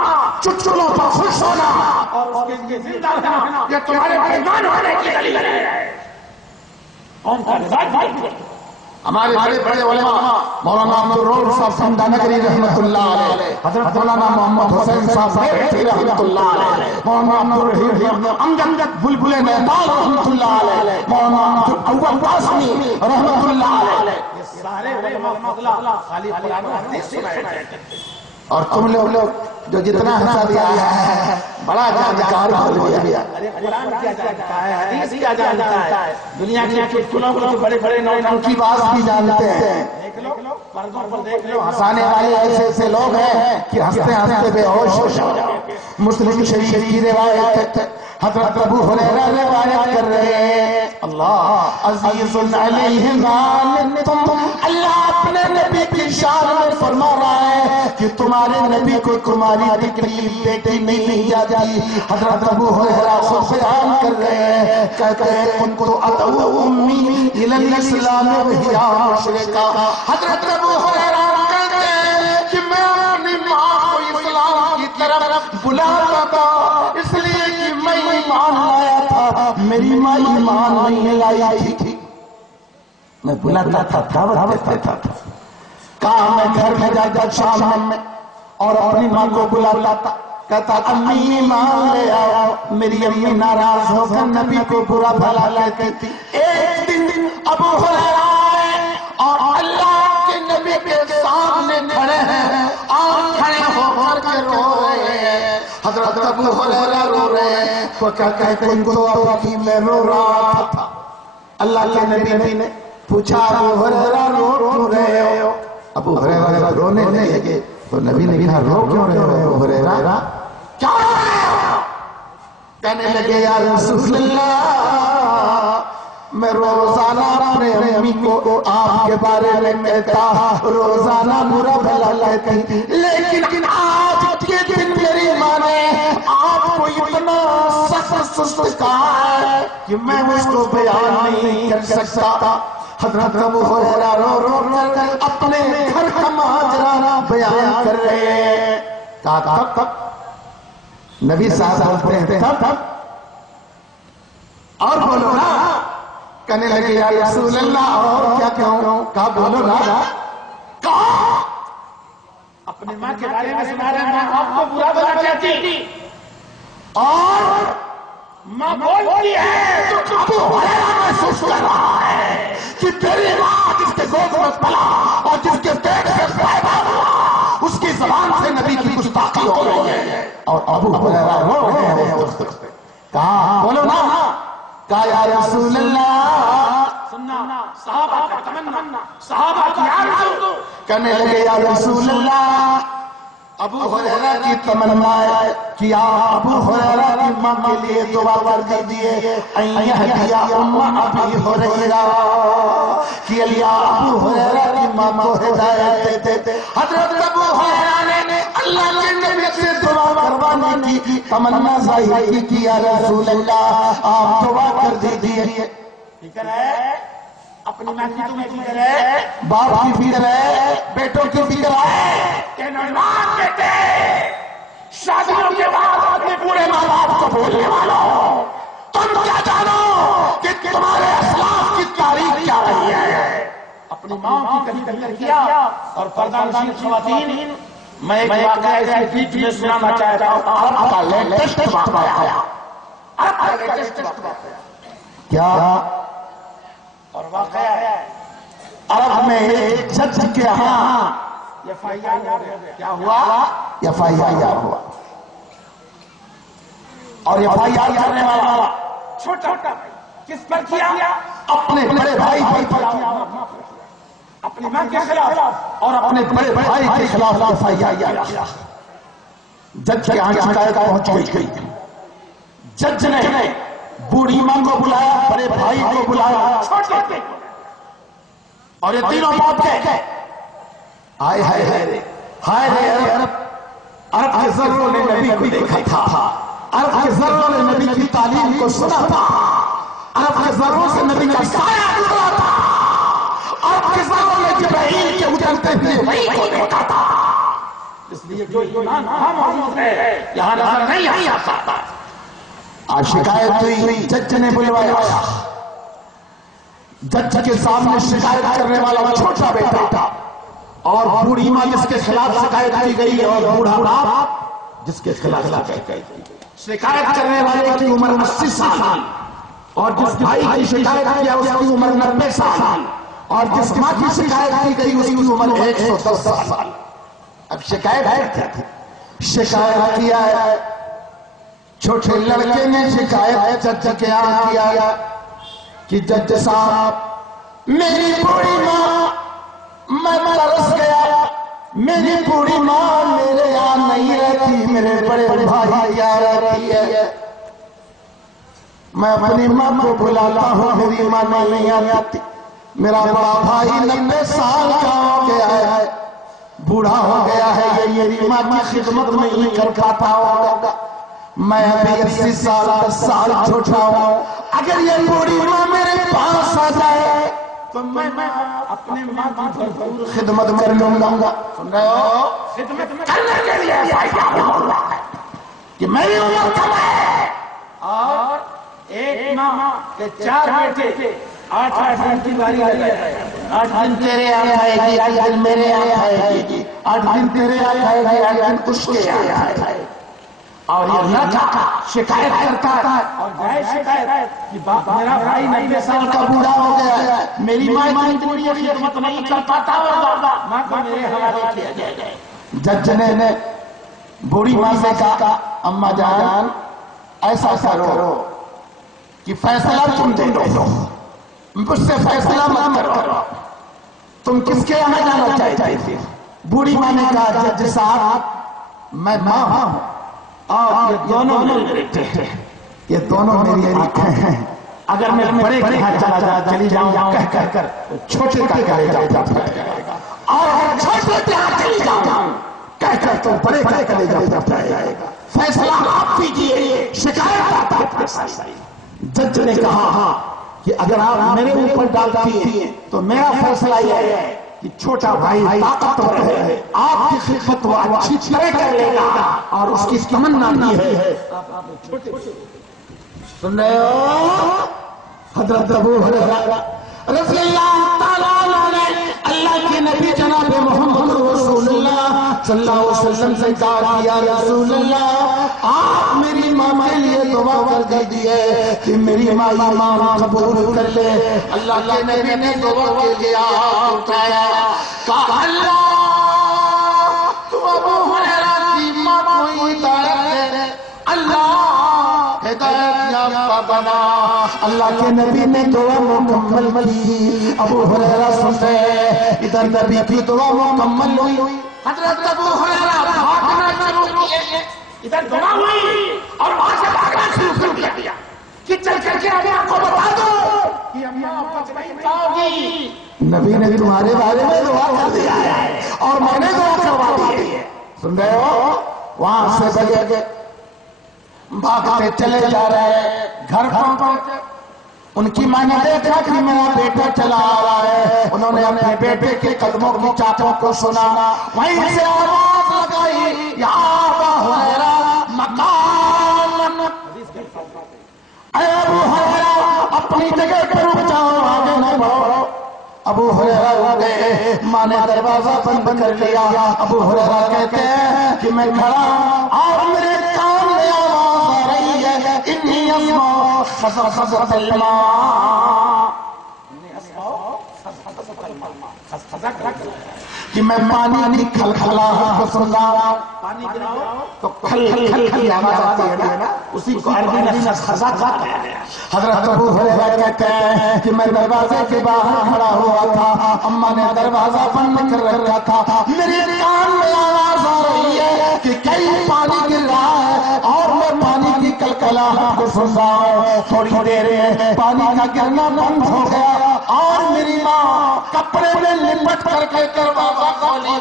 چٹکلوں پر خوش ہونا اور اس کے لیے زندہ رہنا، یہ تمہارے ایمان ہونے کی دلیل ہے۔ کون سا مزاج؟ ہمارے بڑے بڑے علماء مولانا عبدالرؤف صاحب سمدانگری رحمت اللہ علیہ، حضرت مولانا محمد حسین صاحب بیٹھی رحمت اللہ علیہ، مولانا عبدالرحیم امجد بلبل نیپال رحمت اللہ علیہ، مولانا اول قاسمی رحمت اللہ علیہ، یہ سارے علماء فضلہ خالی قرآن و حدیث سنائے جاتے ہیں۔ اور تم لوگ جو جتنا ہنسا دیا ہے بڑا جانکار ہو گیا، قرآن کیا جانتا ہے، حدیث کیا جانتا ہے، دنیا کی چٹکلوں کو بڑے بڑے نو کی بات بھی جانتے ہیں۔ دیکھ لو پردوں پر دیکھ لو، ہنسانے والے ایسے ایسے لوگ ہیں کہ ہنستے ہنستے بے ہوش ہو جاؤ۔ مسلم شریف کی روایت حضرت ابو ہریرہ روایت کر رہے ہیں، اللہ عزیز علیہ ما عنتم، اللہ اپنے نبی کی شان میں فرما رہا ہے کہ تمہارے نبی کو تمہاری تکلیف دیکھی نہیں جاتی۔ حضرت ابو ہریرہ کو بیان کر رہے ہیں، کہتے ہیں ان کو اتوا امی الی الاسلام وہی مشرکہ۔ حضرت ابو ہریرہ کہتے ہیں کہ میں اپنی ماں کو اسلام کی طرف بلاتا تھا، اس لیے کہ میں ایمان لایا تھا، میری ماں ایمان نہیں لائی تھی، میں بلاتا تھا، دعوت دیتا تھا، کہا میں گھر میں جاتا شام میں اور اپنی ماں کو بلاتا، کہتا امی ایمان لے آؤ، میری امی ناراض ہو کر نبی کو برا بھلا لیتی تھی۔ ایک دن ابو ہریرہ آئے اور اللہ کے نبی کے سامنے کھڑے ہیں، اور کھڑے ہو کر کے رو رہے ہیں۔ حضرت ابو ہریرہ رو رہے ہیں، تو کیا کہتے ہیں تو اب کی میں رو رہا تھا۔ اللہ کے نبی نے پوچھا ابو ہریرہ رو کیوں رہے ہو؟ ابو ہریرہ رونے لگے تو نبی نے کہا رو کیوں رہے ہو ابو ہریرہ؟ کیا کہنے لگے یا رسول اللہ، میں روزانہ اپنے امی کو آپ کے بارے میں کہتا، روزانہ برا بھلا لیتی، لیکن آج کے دن میری ماں نے آپ کو اتنا سخت کہا ہے کہ میں اس کو بیان نہیں کر سکتا۔ حضرت ابو ہریرہ رو رو کر اپنے گھر کا ماجرا بیان کر رہے ہیں۔ کہا تب نبی صاحب بولتے ہیں تب اور بولو نا، کہنے لگے یا رسول اللہ اور کیا کہوں؟ کہا بولو نا، کہا اپنی ماں کے بارے میں سنا رہے ہیں، ماں آپ کو برا بھلا کہتی اور ماں بولتی ہے تو ابو ہریرہ محسوس کر رہا ہے کہ تیری ماں جس کے گود میں پلا اور جس کے پیٹ سے پیدا ہوا، اس کی زبان سے نبی کی گستاخی ہو رہی ہے، اور ابو ہریرہ رو رہے ہیں۔ کہا بولو نا، کہا یا رسول اللہ، سننا صحابہ کا تمنا، صحابہ کی آرزو، کہنے لگے یا رسول اللہ، ابو ہریرہ کی تمنا ہے کہ آپ ابو ہریرہ کی ماں کے لیے دعا کر دیجئے، ان یہدی ام ابی ہریرہ، کہ اللہ ابو ہریرہ کی ماں کو ہدایت دے۔ حضرت ابو ہریرہ نے اللہ کے نبی سے دعا کروانے کی تمنا ظاہر کی، یا رسول اللہ آپ دعا کر دیجئے۔ ٹھیک ہے، اپنی ماں کی تمہیں فکر ہے، باپ کی فکر ہے، بیٹوں کی فکر ہے کہ نوجوان بیٹے شادیوں کے بعد اپنے پورے ماں باپ کو بھولنے والا ہو. تم کیا جانو کہ تمہارے اسلاف کی تاریخ کیا رہی ہے. اپنی ماں کی کبھی فکر کیا. اور پردہ نشین خواتین، میں ایک واقعہ اس بیچ میں سنانا چاہتا ہوں. عرب کا لیٹسٹ واقعہ، عرب کا لیٹسٹ واقعہ کیا؟ اور واقعہ ہے عرب میں ایک جج کے یہاں ایف آئی آر ہو گیا. کیا ہوا؟ ایف آئی آر ہوا، اور ایف آئی آر کرنے والا چھوٹا کس پر کیا؟ اپنے بڑے بھائی پر کیا، اپنی ماں کے خلاف اور اپنے بڑے بھائی کے خلاف ایف آئی آر کیا. جج کے یہاں شکایت پہنچ گئی. جج نے بوڑھی ماں کو بلایا، بڑے بھائی کو بلایا، چھوٹے اور یہ تینوں بات کہے ہائے ہائے ہائے ہائے رے عرب کے ذروں نے نبی کو دیکھا تھا، عرب کے ذروں نے نبی کی تعلیم کو سنا تھا، عرب کے ذروں سے نبی کا سایہ گزرا تھا، عرب کے ذروں نے جبرائیل کے اترتے ہوئے وحی کو دیکھا تھا. اس لیے جو ایمان وہاں موجود ہے یہاں نظر نہیں آ سکتا. آج شکایت ہوئی، جج نے بلوایا. جج کے سامنے شکایت کرنے والا چھوٹا بیٹا اور بوڑھی ماں جس کے خلاف شکایت کی گئی اور بوڑھا باپ جس کے خلاف شکایت کی گئی. شکایت کرنے والے کی عمر 80 سال اور جس بھائی کی شکایت کیا اس کی عمر 90 سال اور جس ماں کی شکایت کی گئی اس کی عمر 110 سال. اب شکایت ہے کیا تھی؟ شکایت کیا ہے چھوٹے لڑکے نے شکایت جج کے یہاں کیا کہ جج صاحب میری بوڑھی ماں میں ترس گیا، میری بوڑھی ماں میرے یہاں نہیں رہتی، میرے بڑے بھائی یہاں رہتی ہے. میں اپنی ماں کو بلاتا ہوں، میری ماں نہیں آتی. میرا بڑا بھائی 90 سال کا ہو گیا ہے، بوڑھا ہو گیا ہے، یہ میری ماں کی خدمت نہیں کر پاتا ہوگا. میں ابھی 80 سال 10 سال چھوٹا ہوں. اگر یہ بوڑھی ماں میرے پاس آ جائے تو میں اپنے ماں کی بھرپور خدمت کر لوں گا. سن رہے ہو؟ خدمت کرنے کے لیے فائدہ ہو رہا ہے کہ میری عمر کم ہے اور ایک ماں کے 4 بیٹے 8 دن کی باری آ جائے. 8 دن تیرے یہاں آئے گی، 8 دن میرے یہاں آئے گی، 8 دن تیرے یہاں آئے گی، 8 دن اس کے یہاں آئے گی. اور یہ نہ شکایت کرتا ہے اور جائے شکایت کہ میرا بھائی 90 سال کا بوڑھا ہو گیا ہے، میری ماں اتنی بڑی خدمت نہیں کر پاتا ہوگا، ماں کو میرے حوالے کیا جائے. جج نے بوڑھی ماں سے کہا اماں جان ایسا کرو کہ فیصلہ تم دے دو، مجھ سے فیصلہ مت کرو، تم کس کے یہاں جانا چاہتے تھے؟ بوڑھی ماں نے کہا جج صاحب میں ماں ہوں اور یہ دونوں میرے بیٹے ہیں، یہ دونوں میری آنکھیں ہیں. اگر میں بڑے کے یہاں چلی جاؤں کہہ کر چھوٹے کا کلیجہ پھٹ جائے گا، اور اگر چھوٹے کے یہاں چلی جاؤں کہہ کر تو بڑے کا کلیجہ پھٹ جائے گا. فیصلہ آپ کیجیے، شکایت آتا ہے. جج نے کہا کہ اگر آپ میرے اوپر ڈالتی ہیں تو میرا فیصلہ یہ ہے کہ چھوٹا بھائی طاقتور ہے، آپ کی خدمت وہ اچھی طرح کر لے گا اور اس کی تمنا بھی ہے. سن رہے ہو؟ حضرت ابو ہریرہ رضی اللہ تعالیٰ عنہ نے اللہ کے نبی جناب محمد رسول اللہ صلی اللہ علیہ وسلم سے کہا یا رسول اللہ آپ میری ماں کے لیے دعا کر دیجئے کہ میری ماں ایمان قبول کر لے. اللہ کے نبی نے دعا کے لیے اٹھایا، کہا اللہ تو ابو ہریرہ کی ماں کو ہدایت دے، اللہ ہدایت یافتہ بنا. اللہ کے نبی نے دعا مکمل کی. ابو ہریرہ سنتے ہیں ادھر نبی کی دعا مکمل ہوئی. حضرت ابو ہریرہ بھاگنا شروع کیے، ادھر دعا ہوئی اور وہاں سے بھاگنا شروع کر دیا کہ چل کر کے ابھی آپ کو بتا دو کہ اماں کچھ نہیں کھاؤ گی. نبی نے تمہارے بارے میں دعا کر دیا ہے اور میں نے دعا کروا دی ہے. سن رہے ہو؟ وہاں سے بجے بھاگتے چلے جا رہے ہیں، گھر پہنچے ان کی ماں نے دیکھا کہ میرا بیٹا چلا آ رہا ہے، انہوں نے اپنے بیٹے کے قدموں کی چاٹوں کو سنا، وہیں سے آواز لگائی یا ابا ہریرہ مکان، اے ابو ہریرہ اپنی جگہ پر رک جاؤ، آگے نہ بڑھو۔ ابو ہریرہ رک گئے، ماں نے دروازہ بند کر لیا۔ ابو ہریرہ کہتے ہیں کہ میں کھڑا اور میرے کان میں آواز آ رہی ہے، انی اسمع خزخزۃ الماء، کہ میں پانی کی کھلکھلاہٹ کو سن رہا ہوں۔ پانی گراؤ تو کھل کھل کی آواز آتی ہے نا، اسی کو عربی میں خزخزہ کہتے ہیں۔ حضرت ابو ہریرہ کہتے ہیں کہ میں دروازے کے باہر کھڑا ہوا تھا، اماں نے دروازہ بند کر رکھا تھا، میرے کان میں آواز آ رہی ہے کہ کئی پانی گر رہا ہے اور میں پانی کی کلکلاہٹ کو سن رہا ہوں۔ تھوڑی دیر میں پانی کا گرنا بند ہو گیا اور میری ماں کپڑے میں لپٹ کر کے دروازہ کھولی،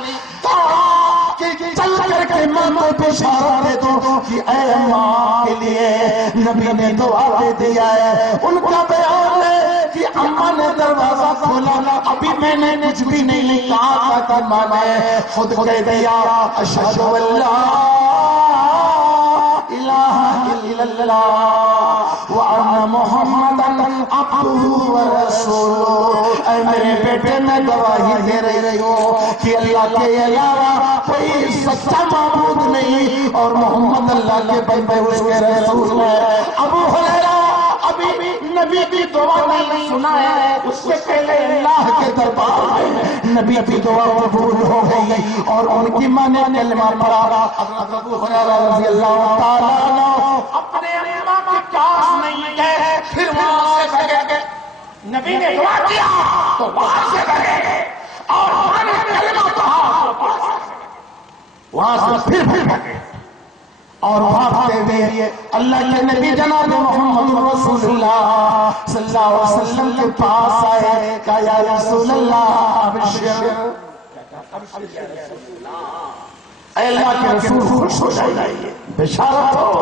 کہ چل کر کے ماں کو اشارہ دے دو کہ اے ماں کے لیے نبی نے دعا دے دیا ہے۔ ان کا بیان ہے کہ اماں نے دروازہ کھولا، ابھی میں نے کچھ بھی نہیں کہا تھا، ماں نے خود کہہ دیا اشہد ان لا الہ الا اللہ وان محمدا عبدہ ورسولہ۔ اے میرے بیٹے میں گواہی دے رہی ہوں کہ اللہ کے علاوہ کوئی سچا معبود نہیں اور محمد اللہ کے بندے اس کے رسول ہے۔ ابو ہریرہ ابھی نبی کی دعا نہیں سنا ہے، اس سے پہلے اللہ کے دربار میں نبی کی دعا قبول ہو گئی اور ان کی ماں نے کلمہ پڑھا۔ حضرت ابو ہریرہ رضی اللہ تعالیٰ عنہ اپنے اماں کے پاس نہیں گئے، پھر وہاں سے بھگے گئے۔ نبی نے دعا کیا تو وہاں سے بھگے گئے اور ماں نے کلمہ پڑھا، وہاں سے پھر بھگے اور بھاگتے ہوئے اللہ کے نبی جناب محمد رسول اللہ صلی اللہ علیہ وسلم کے پاس آئے، کہا یا رسول اللہ ابشر، اے اللہ کے رسول خوش ہو جائیے، بشارت ہو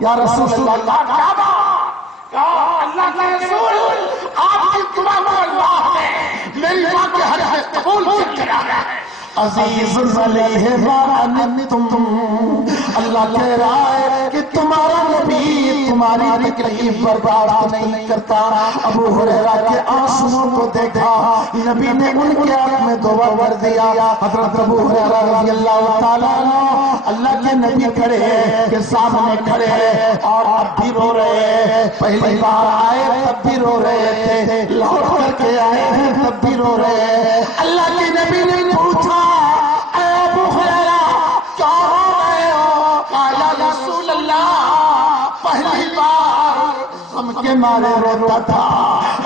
یا رسول اللہ۔ کہا اللہ کے رسول آپ کی دعا کو اللہ نے میری ماں کے حق قبول کیا ہے۔ عزیز علیہ ما عنتم، اللہ کہہ رہا ہے کہ تمہارا نبی تمہاری تکلیف برداشت نہیں کرتا۔ ابو ہریرہ کے آنسوؤں کو دیکھا، نبی نے ان کے حق میں دعا کر دیا۔ حضرت ابو ہریرہ رضی اللہ تعالیٰ عنہ اللہ کے نبی کھڑے کے سامنے کھڑے اور اب بھی رو رہے ہیں، پہلی بار آئے تب بھی رو رہے تھے، لوٹ کر کے آئے ہیں تب بھی رو رہے ہیں۔ اللہ کے نبی نے پوچھا اے ابو ہریرہ کیا رو رہے ہو؟ کہا یا رسول اللہ پہلی بار غم کے مارے روتا تھا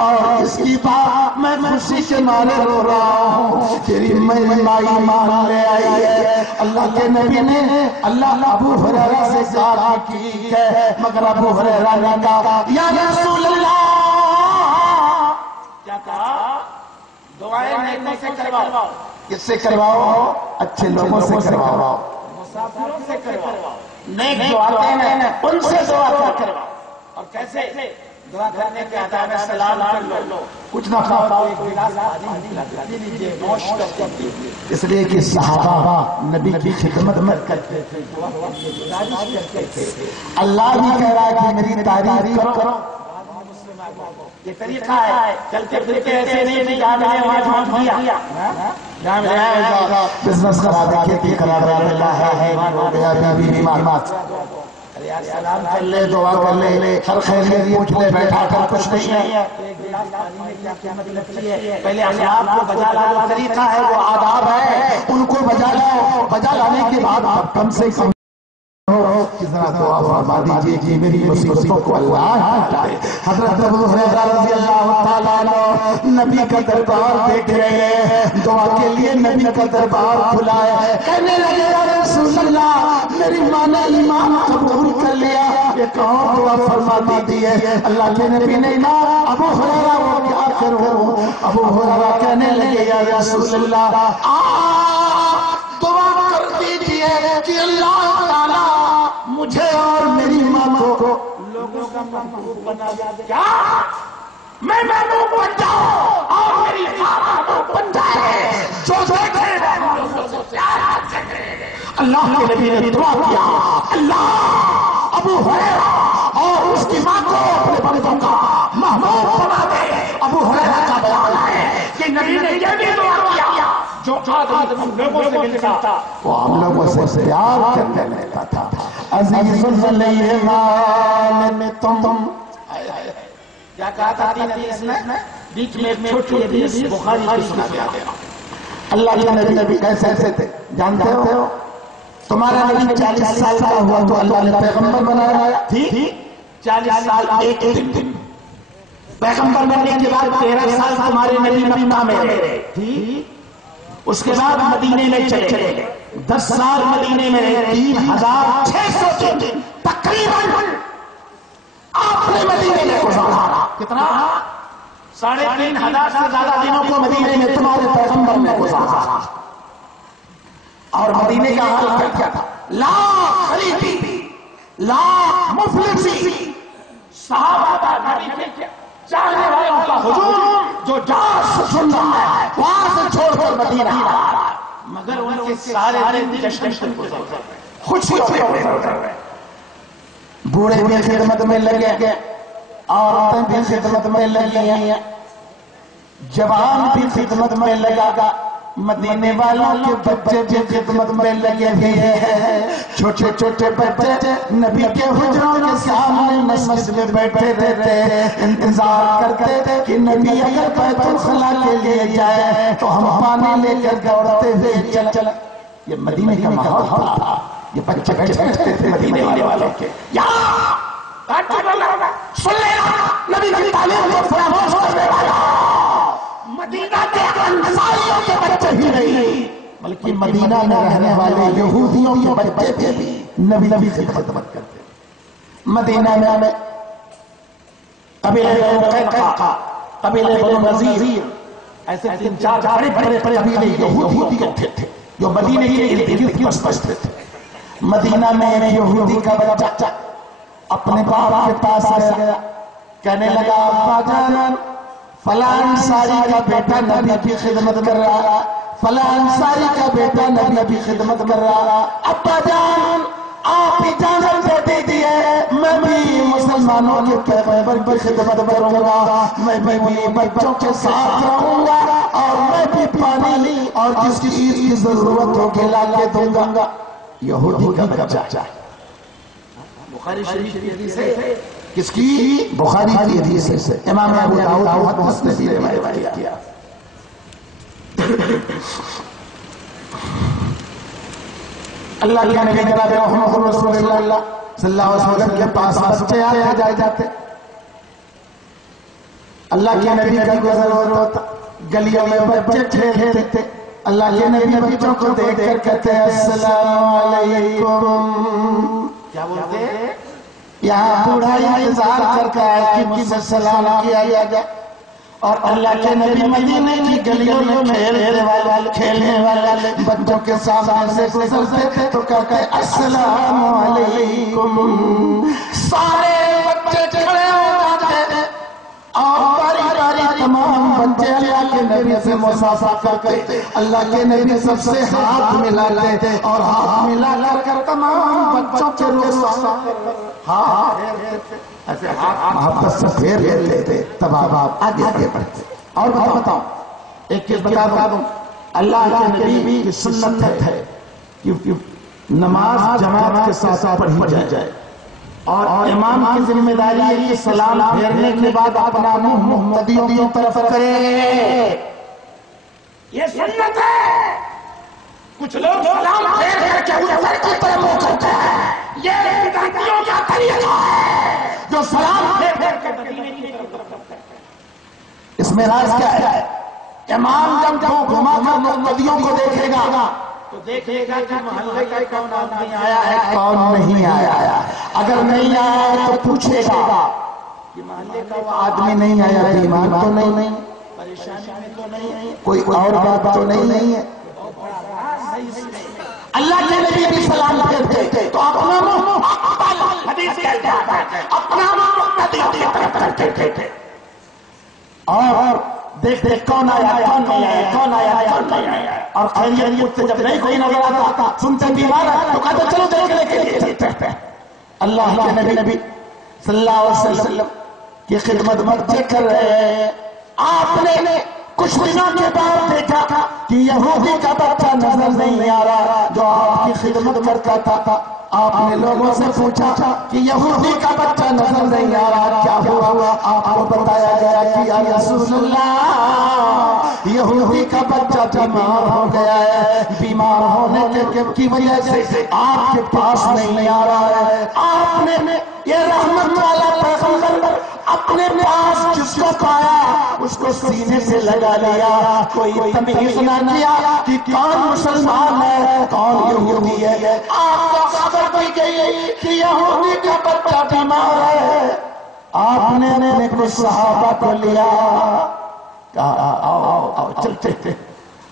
اور اس کی بات میں خوشی کے مارے رو رہا ہوں، تیری میری ماں ایمان لے آئی ہے۔ اللہ کے نبی نے اللہ ابو ہریرہ سے کہا ٹھیک ہے، مگر ابو ہریرہ نے کہا یا رسول اللہ، کیا کہا؟ دعائیں نیکوں سے کرواؤ۔ کس سے کرواؤ؟ اچھے لوگوں سے کرواؤ، مسافروں سے کرواؤ، نیک جو آتے ہیں ان سے دعا کرواؤ۔ اور کیسے؟ دعا کرنے کے آداب ہے سلام کر لو، کچھ نہ کھاؤ، ایک گلاس پانی پی لیجیے، نوش کر لیجیے، اس لیے کہ صحابہ نبی کی خدمت کرتے تھے، گزارش کرتے تھے۔ اللہ بھی کہہ رہا ہے کہ میری تعریف کرو، یہ طریقہ ہے، چلتے پھرتے ایسے نہیں کہ جہاں ملے وہاں جھونک دیا، جہاں ملے بزنس خراب ہے، کھیتی خراب ہے، اللہ ہے، ہو گیا بیوی بیمار، سلام کر لے، دعا کر لے، ہر خیریت پوچھ لے، بیٹھا کر کچھ نہیں ہے۔ پہلے اخلاق کو بجا لانا طریقہ ہے، وہ آداب ہے، ان کو بجا لاؤ، بجا لانے کے بعد کم سے کم ذرا دعا فرما دیجیے کہ میری مصیبتوں کو اللہ ہٹائے۔ حضرت ابو ہریرہ رضی اللہ تعالیٰ عنہ نبی کا دربار دیکھ رہے ہیں، دعا کے لیے نبی کا دربار کھلا ہے، کہنے لگے یا رسول اللہ میری ماں نے ایمان قبول کر لیا، ایک اور دعا فرما دیجیے۔ اللہ کے نبی نے کہا ابو ہریرہ وہ کیا کروں؟ ابو ہریرہ کہنے لگے یا رسول اللہ آپ دعا کر دیجیے کہ اللہ تعالیٰ مجھے اور میری ماں کو لوگوں کا محبوب بنا دے۔ کیا میں محبوب بن جاؤں اور میری ماں محبوب بن جائے، جو دیکھے اللہ کے نبی نے دعا کیا، اللہ ابو ہریرہ اور اس کی ماں کو اپنے بندوں کا محبوب بنا دے۔ ابو ہریرہ کا بیان ہے کہ نبی نے یہ بھی دعا کیا، جو آدمی ہم لوگوں سے ملتا تھا وہ ہم لوگوں سے پیار کرنے لگتا تھا۔ عزیز علیہ ما تم کیا کہا تھا تین حدیث میں؟ بیچ میں ایک چھوٹی حدیث بخاری کی سنا دیا گیا۔ اللہ کے نبی کیسے تھے جانتے ہو؟ تمہارا نبی 40 سال کا ہوا تو اللہ نے پیغمبر بنایا تھی 40 سال ایک دن، پیغمبر بننے کے بعد 13 سال تمہارے نبی مکہ میں رہے تھی، اس کے بعد مدینے میں چلے گئے، 10 سال مدینے میں رہے، 3600 دن تقریباً آپ نے مدینے میں گزارا۔ کتنا؟ 3500 سے زیادہ دنوں کو مدینے میں تمہارے پیغمبر نے گزارا۔ اور مدینے کا حال کیا تھا؟ لاکھ خریدی، لاکھ مفلسی، صحابہ کا نبی چاہنے والوں کا ہجوم جو جان سے سن رہا ہے وہاں سے چھوڑ کر مدینہ آ رہا ہے، مگر ان کے سارے دن جشن گزر رہے، خوشی ہو رہے، بوڑھے بھی خدمت میں لگے گئے، عورتیں بھی خدمت میں لگی ہیں، جوان بھی خدمت میں لگا گا، مدینے والوں کے بچے بھی خدمت میں لگے ہوئے ہیں، چھوٹے چھوٹے بچے نبی کے حجروں کے سامنے مسجد میں بیٹھے رہتے، انتظار کرتے تھے کہ نبی اگر بیت الخلا کے لیے جائے تو ہم پانی لے کر دوڑتے ہوئے چل۔ یہ مدینے کا ماحول تھا، یہ بچے بیٹھے تھے مدینے والوں کے یہاں سن لینا، نبی کی تعلیم کو فراموش کرنے والا مدینہ کے انصاریوں کے بچے ہی نہیں بلکہ مدینہ میں رہنے والے یہودیوں کے بچے بھی نبی سے خدمت کرتے۔ مدینہ میں قبیلے بنو قینقاع، قبیلے بنو نذیر، ایسے 3-4 بڑے قبیلے یہودی تھے جو مدینے کے ارد گرد بستے تھے۔ مدینہ میں ایک یہودی کا بچہ اپنے باپ کے پاس گیا، کہنے لگا ابا جان فلاں انصاری کا بیٹا نبی کی خدمت کر رہا، فلاں انصاری کا بیٹا نبی کی خدمت کر رہا، ابا جان آپ اجازت دے دیجیے میں بھی مسلمانوں کے پیغمبر کی خدمت کروں گا، میں بھی بچوں کے ساتھ رہوں گا اور میں بھی پانی اور جس چیز کی ضرورت ہوگی لا کے دوں گا۔ یہودی کا بچہ بخاری شریف کی حدیث ہے، کس کی؟ بخاری کی حدیث سے، امام ابو داؤد نے بھی روایت کیا۔ اللہ کے نبی جناب محمد رسول اللہ صلی اللہ علیہ وسلم کے پاس بچے آئے جائے جاتے، اللہ کے نبی کا گزر ہوتا، گلیوں میں بچے کھیلتے تھے، اللہ کے نبی بچوں کو دیکھ کر کہتے ہیں السلام علیکم، کیا بولتے ہیں؟ یہاں بوڑھا انتظار کرتا ہے کہ مجھ سے سلام کیا جائے، اور اللہ کے نبی مدینے کی گلیوں میں کھیلنے والے بچوں کے سامنے سے گزرتے تھے تو کہتے السلام علیکم، سارے بچے کھڑے ہو جاتے اور باری باری تمام بچے اللہ کے نبی سے مصافحہ کرتے، اللہ کے نبی سب سے ہاتھ ملاتے اور ہاتھ ملا کر تمام بچوں کے محبت سے پھیر لیتے تھے، تب آپ آگے بڑھتے۔ اور بتاؤ ایک چیز بتا دوں، اللہ کے نبی کی سنت ہے کہ نماز جماعت کے ساتھ پڑھی جائے، اور امام کی ذمہ داری ہے کہ سلام پھیرنے کے بعد اپنا منہ مقتدیوں کی طرف کرے، یہ سنت ہے۔ کچھ لوگ سلام پھیر کر کے اوپر کی طرف منہ کرتے ہیں، یہ بدعتیوں کا طریقہ ہے جو سلام پھیر کے مدینے کی طرف کرتے ہیں۔ اس میں راز کیا ہے؟ امام جب گھما کر مقتدیوں کو دیکھے گا تو دیکھے گا کہ محلے کا کون آدمی آیا ہے، کون نہیں آیا ہے، اگر نہیں آیا تو پوچھے گا کہ محلے کا وہ آدمی نہیں آیا، بیمار تو نہیں، پریشانی میں تو نہیں، کوئی اور بات تو نہیں ہے۔ اللہ کے نبی بھی سلام پھیرتے تو اپنا منہ حدیث کہتا ہے اپنا مقتدی کی طرف کرتے تھے۔ اور دیکھ کون آیا کون نہیں آیا، کون آیا کون نہیں آیا، اور خیریت پوچھتے جب نہیں کوئی نظر آتا سنتے بیمار ہے تو کہتے چلو دیکھنے کے لیے چلتے ہیں۔ اللہ کے نبی صلی اللہ علیہ وسلم کی خدمت بچے کر رہے ہیں، آپ نے کچھ دنوں کے بعد دیکھا کہ یہودی کا بچہ نظر نہیں آ رہا جو آپ کی خدمت کرتا تھا۔ آپ نے لوگوں سے پوچھا کہ یہودی کا بچہ نظر نہیں آ رہا، کیا ہوا؟ آپ کو بتایا گیا کہ یا رسول اللہ یہودی کا بچہ بیمار ہو گیا ہے، بیمار ہونے کی وجہ سے آپ کے پاس نہیں آ رہا ہے۔ آپ نے یہ رحمت والا پیغمبر اپنے پاس جس کو پایا اس کو سینے سے لگا لیا، کوئی تمیز نہ کیا کہ کون مسلمان ہے کون یہودی ہے۔ آپ کو خبر دی گئی کہ یہودی کا بچہ بیمار ہے، آپ نے اپنے کچھ صحابہ کو لیا، کہا آؤ آؤ چلتے،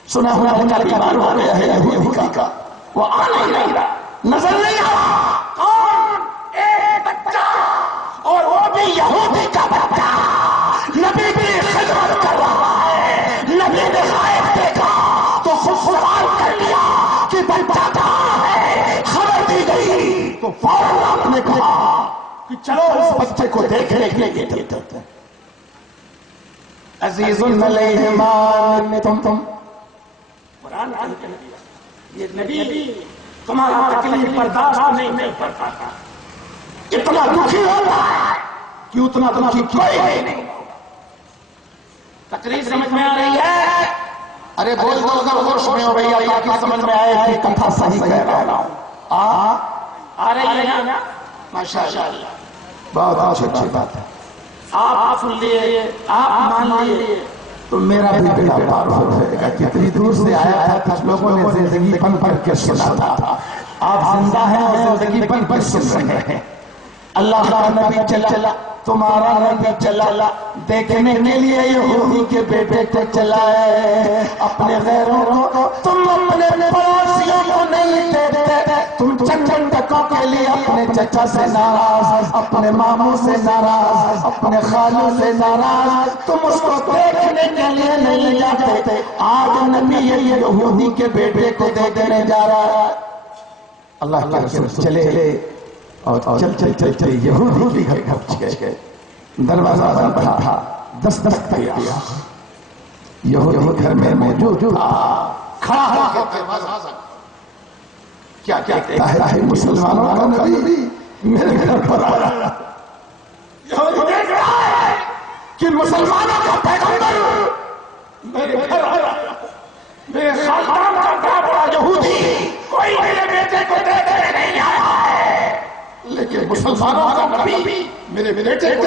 سنا ہوا بچہ بیمار ہو گیا ہے یہودی کا، وہ آ نہیں رہا، نظر نہیں آ رہا، کون؟ ایک بچہ، اور وہ بھی یہودی کا بچہ، نبی کی خدمت کر رہا ہے۔ نبی نے غائب دیکھا تو خود سوال کر لیا کہ بچہ کہاں ہے، خبر دی گئی تو فوراً آپ نے کہا کہ چلو اس بچے کو دیکھنے کے لیے چلتے ہیں۔ عزیز علیہ ما عنتم، قرآن یہ نبی تمہارا تکلیف برداشت نہیں کر پاتا، اتنا دکھی ہوتا ہے کہ اتنا دکھی کوئی نہیں۔ تقریر سمجھ میں آ رہی ہے؟ ارے بول دو اگر ہوش میں ہو رہی ہے تاکہ سمجھ میں آئے کہ کتھا صحیح کہہ رہا ہوں۔ آ رہی ہے نا؟ ماشاءاللہ، بہت اچھی بات ہے۔ آپ سن لیے، آپ مان لیے تو میرا بھی بیٹا پار ہو جائے گا۔ کتنی دور سے آیا تھا، کچھ لوگوں نے زندگی بن کر کے سنا تھا، آپ زندہ ہیں اور زندگی بن کر سن رہے ہیں۔ اللہ کا نبی چلا، تمہارا نبی چلا، دیکھنے کے لیے یہودی کے بیٹے کو چلائے۔ اپنے غیروں کو تم اپنے پڑوسیوں کو نہیں دیتے، تم چند ٹکوں کے لیے اپنے چچا سے ناراض، اپنے ماموں سے ناراض، اپنے خالوں سے ناراض، تم اس کو دیکھنے کے لیے نہیں جاتے۔ آج نبی یہ یہودی کے بیٹے کو دیکھنے جا رہا ہے۔ اللہ کے رسول چلے اور چل یہودی کے گھر پہنچ گئے، دروازہ بند تھا، دستک کیا، یہودی گھر میں موجود تھا، کھڑا ہو کے دروازہ کیا کہتا ہے، مسلمانوں کا نبی میرے گھر پر آیا۔ یہودی دیکھ رہا ہے کہ مسلمانوں کا پیغمبر میرے گھر آیا، میرے خاندان کا بڑا بڑا یہودی کوئی میرے بیٹے کو دیکھنے نہیں آیا ہے، لیکن مسلمانوں کا نبی میرے بیٹے کو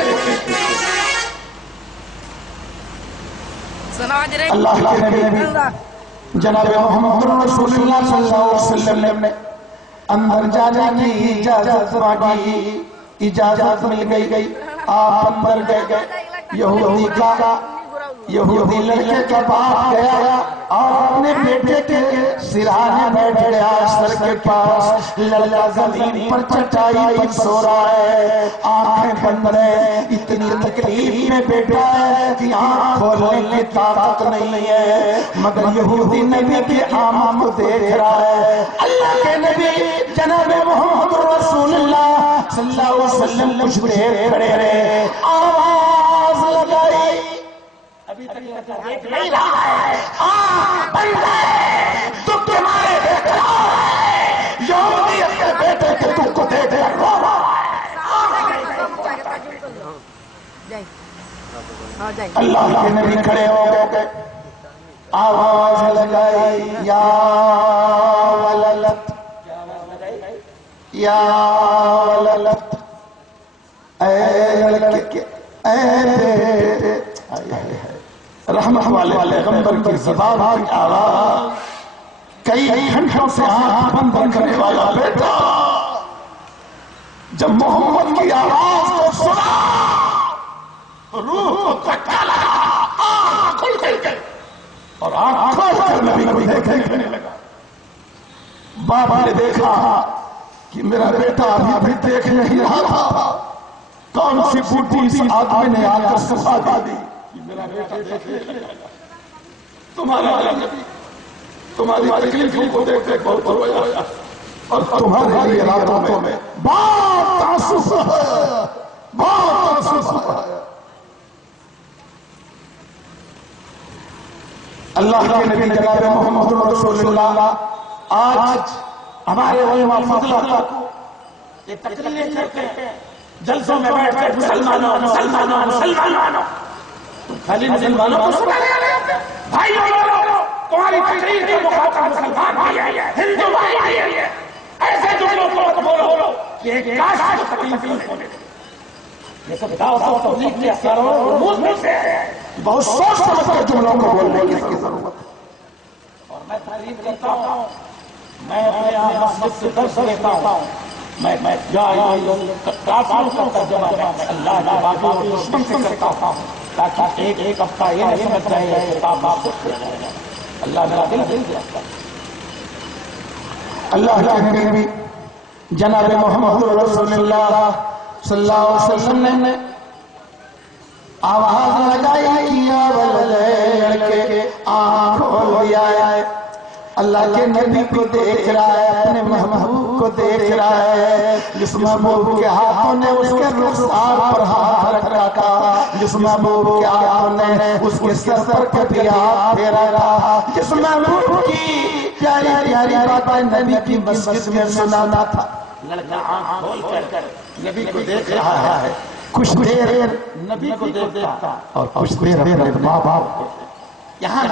اللہ کے نبی جناب محمد رسول اللہ صلی اللہ علیہ وسلم نے اندر جانے کی اجازت مانگی، اجازت مل گئی، آپ اندر گئے۔ یہودی لڑکے کا باپ گیا اور اپنے بیٹے کے سرانے بیٹھ گیا، سر کے پاس، لڑکا زمین پر چٹائی پر سو رہا ہے، آنکھیں بند ہیں، اتنی تکلیف میں بیٹھا ہے کہ آنکھ کھولنے کی طاقت نہیں ہے، مگر یہودی نبی کے آمام کو دیکھ رہا ہے۔ اللہ کے نبی جناب محمد رسول اللہ صلی اللہ علیہ وسلم کچھ دیر کھڑے رہے، آواز لگائی، ابھی تک دیکھ نہیں رہا ہے، بند ہے، دکھ کے مارے دیکھ رہا ہے، یہودی اپنے بیٹے کے دکھ کو دیکھ کر رو رہا ہے۔ اللہ کے نبی کھڑے ہو گئے، آواز لگائی، یا وللت، یا وللت، اے لڑکے، اے بیٹے، رحمت والے پیغمبر کی زبان کی آواز، کئی گھنٹوں سے آنکھ بند کرنے والا بیٹا جب محمد کی آواز کو سنا روح کو دھکا لگا، آنکھ کھل گئی اور آنکھ کھول کر نبی کو دیکھنے لگا۔ باپ نے دیکھا کہ میرا بیٹا ابھی دیکھ نہیں رہا تھا، کون سی بوٹی اس آدمی نے آ کر سکھا دی کہ میرا تمہارا نبی تمہاری تکلیفوں کو دیکھ دیکھ بہت رویا اور تمہارے لیے راتوں میں بہت آنسو بہایا بہت آنسو بہایا. اللہ کے نبی جناب محمد رسول اللہ آج ہمارے علماء فضلہ کو یہ تقریریں کرتے ہیں جلسوں میں بیٹھ کر مسلمانوں مسلمانوں مسلمانوں خالی مسلمانوں کو سنانے والے بھائیوں تمہاری تقریر کے مخاطب مسلمان بھائی ہے ہندو بھائی ہے ایسے جملوں کو بولو کہ ایک کاش تکلیف ہونے دے. یہ سب دعوت و تبلیغ کے اثر اور رموز میں سے ہے. بہت سوچ سمجھ کر جملوں کو بولنے کی ضرورت ہے. اور میں تعریف کرتا ہوں میں اپنے یہاں مسجد سے درس لیتا ہوں میں کافروں کا ترجمہ اللہ کے باقی اور دشمن سے کرتا ہوں تاکہ ایک ہفتہ یہ نہیں سمجھ جائے کتاب آپ سے اللہ میرا دل دیا. اللہ کے نبی جناب محمد رسول اللہ صلی اللہ علیہ وسلم نے آواز لگائی کیا لڑکے آنکھ کھول دیا ہے. اللہ کے نبی کو دیکھ رہا ہے اپنے محبوب کو دیکھ رہا ہے جس محبوب کے ہاتھوں نے اس کے رخسار پر ہاتھ رکھ رکھا جس محبوب کے ہاتھوں نے اس کے سر پر کبھی ہاتھ پھیرا رہا جس محبوب کی پیاری پیاری باتیں نبی کی مسجد میں سنانا تھا. لڑکا آنکھ کھول کر نبی کو دیکھ رہا ہے کچھ دیر نبی کو دیکھتا اور کچھ دیر اپنے ماں باپ کو یہاں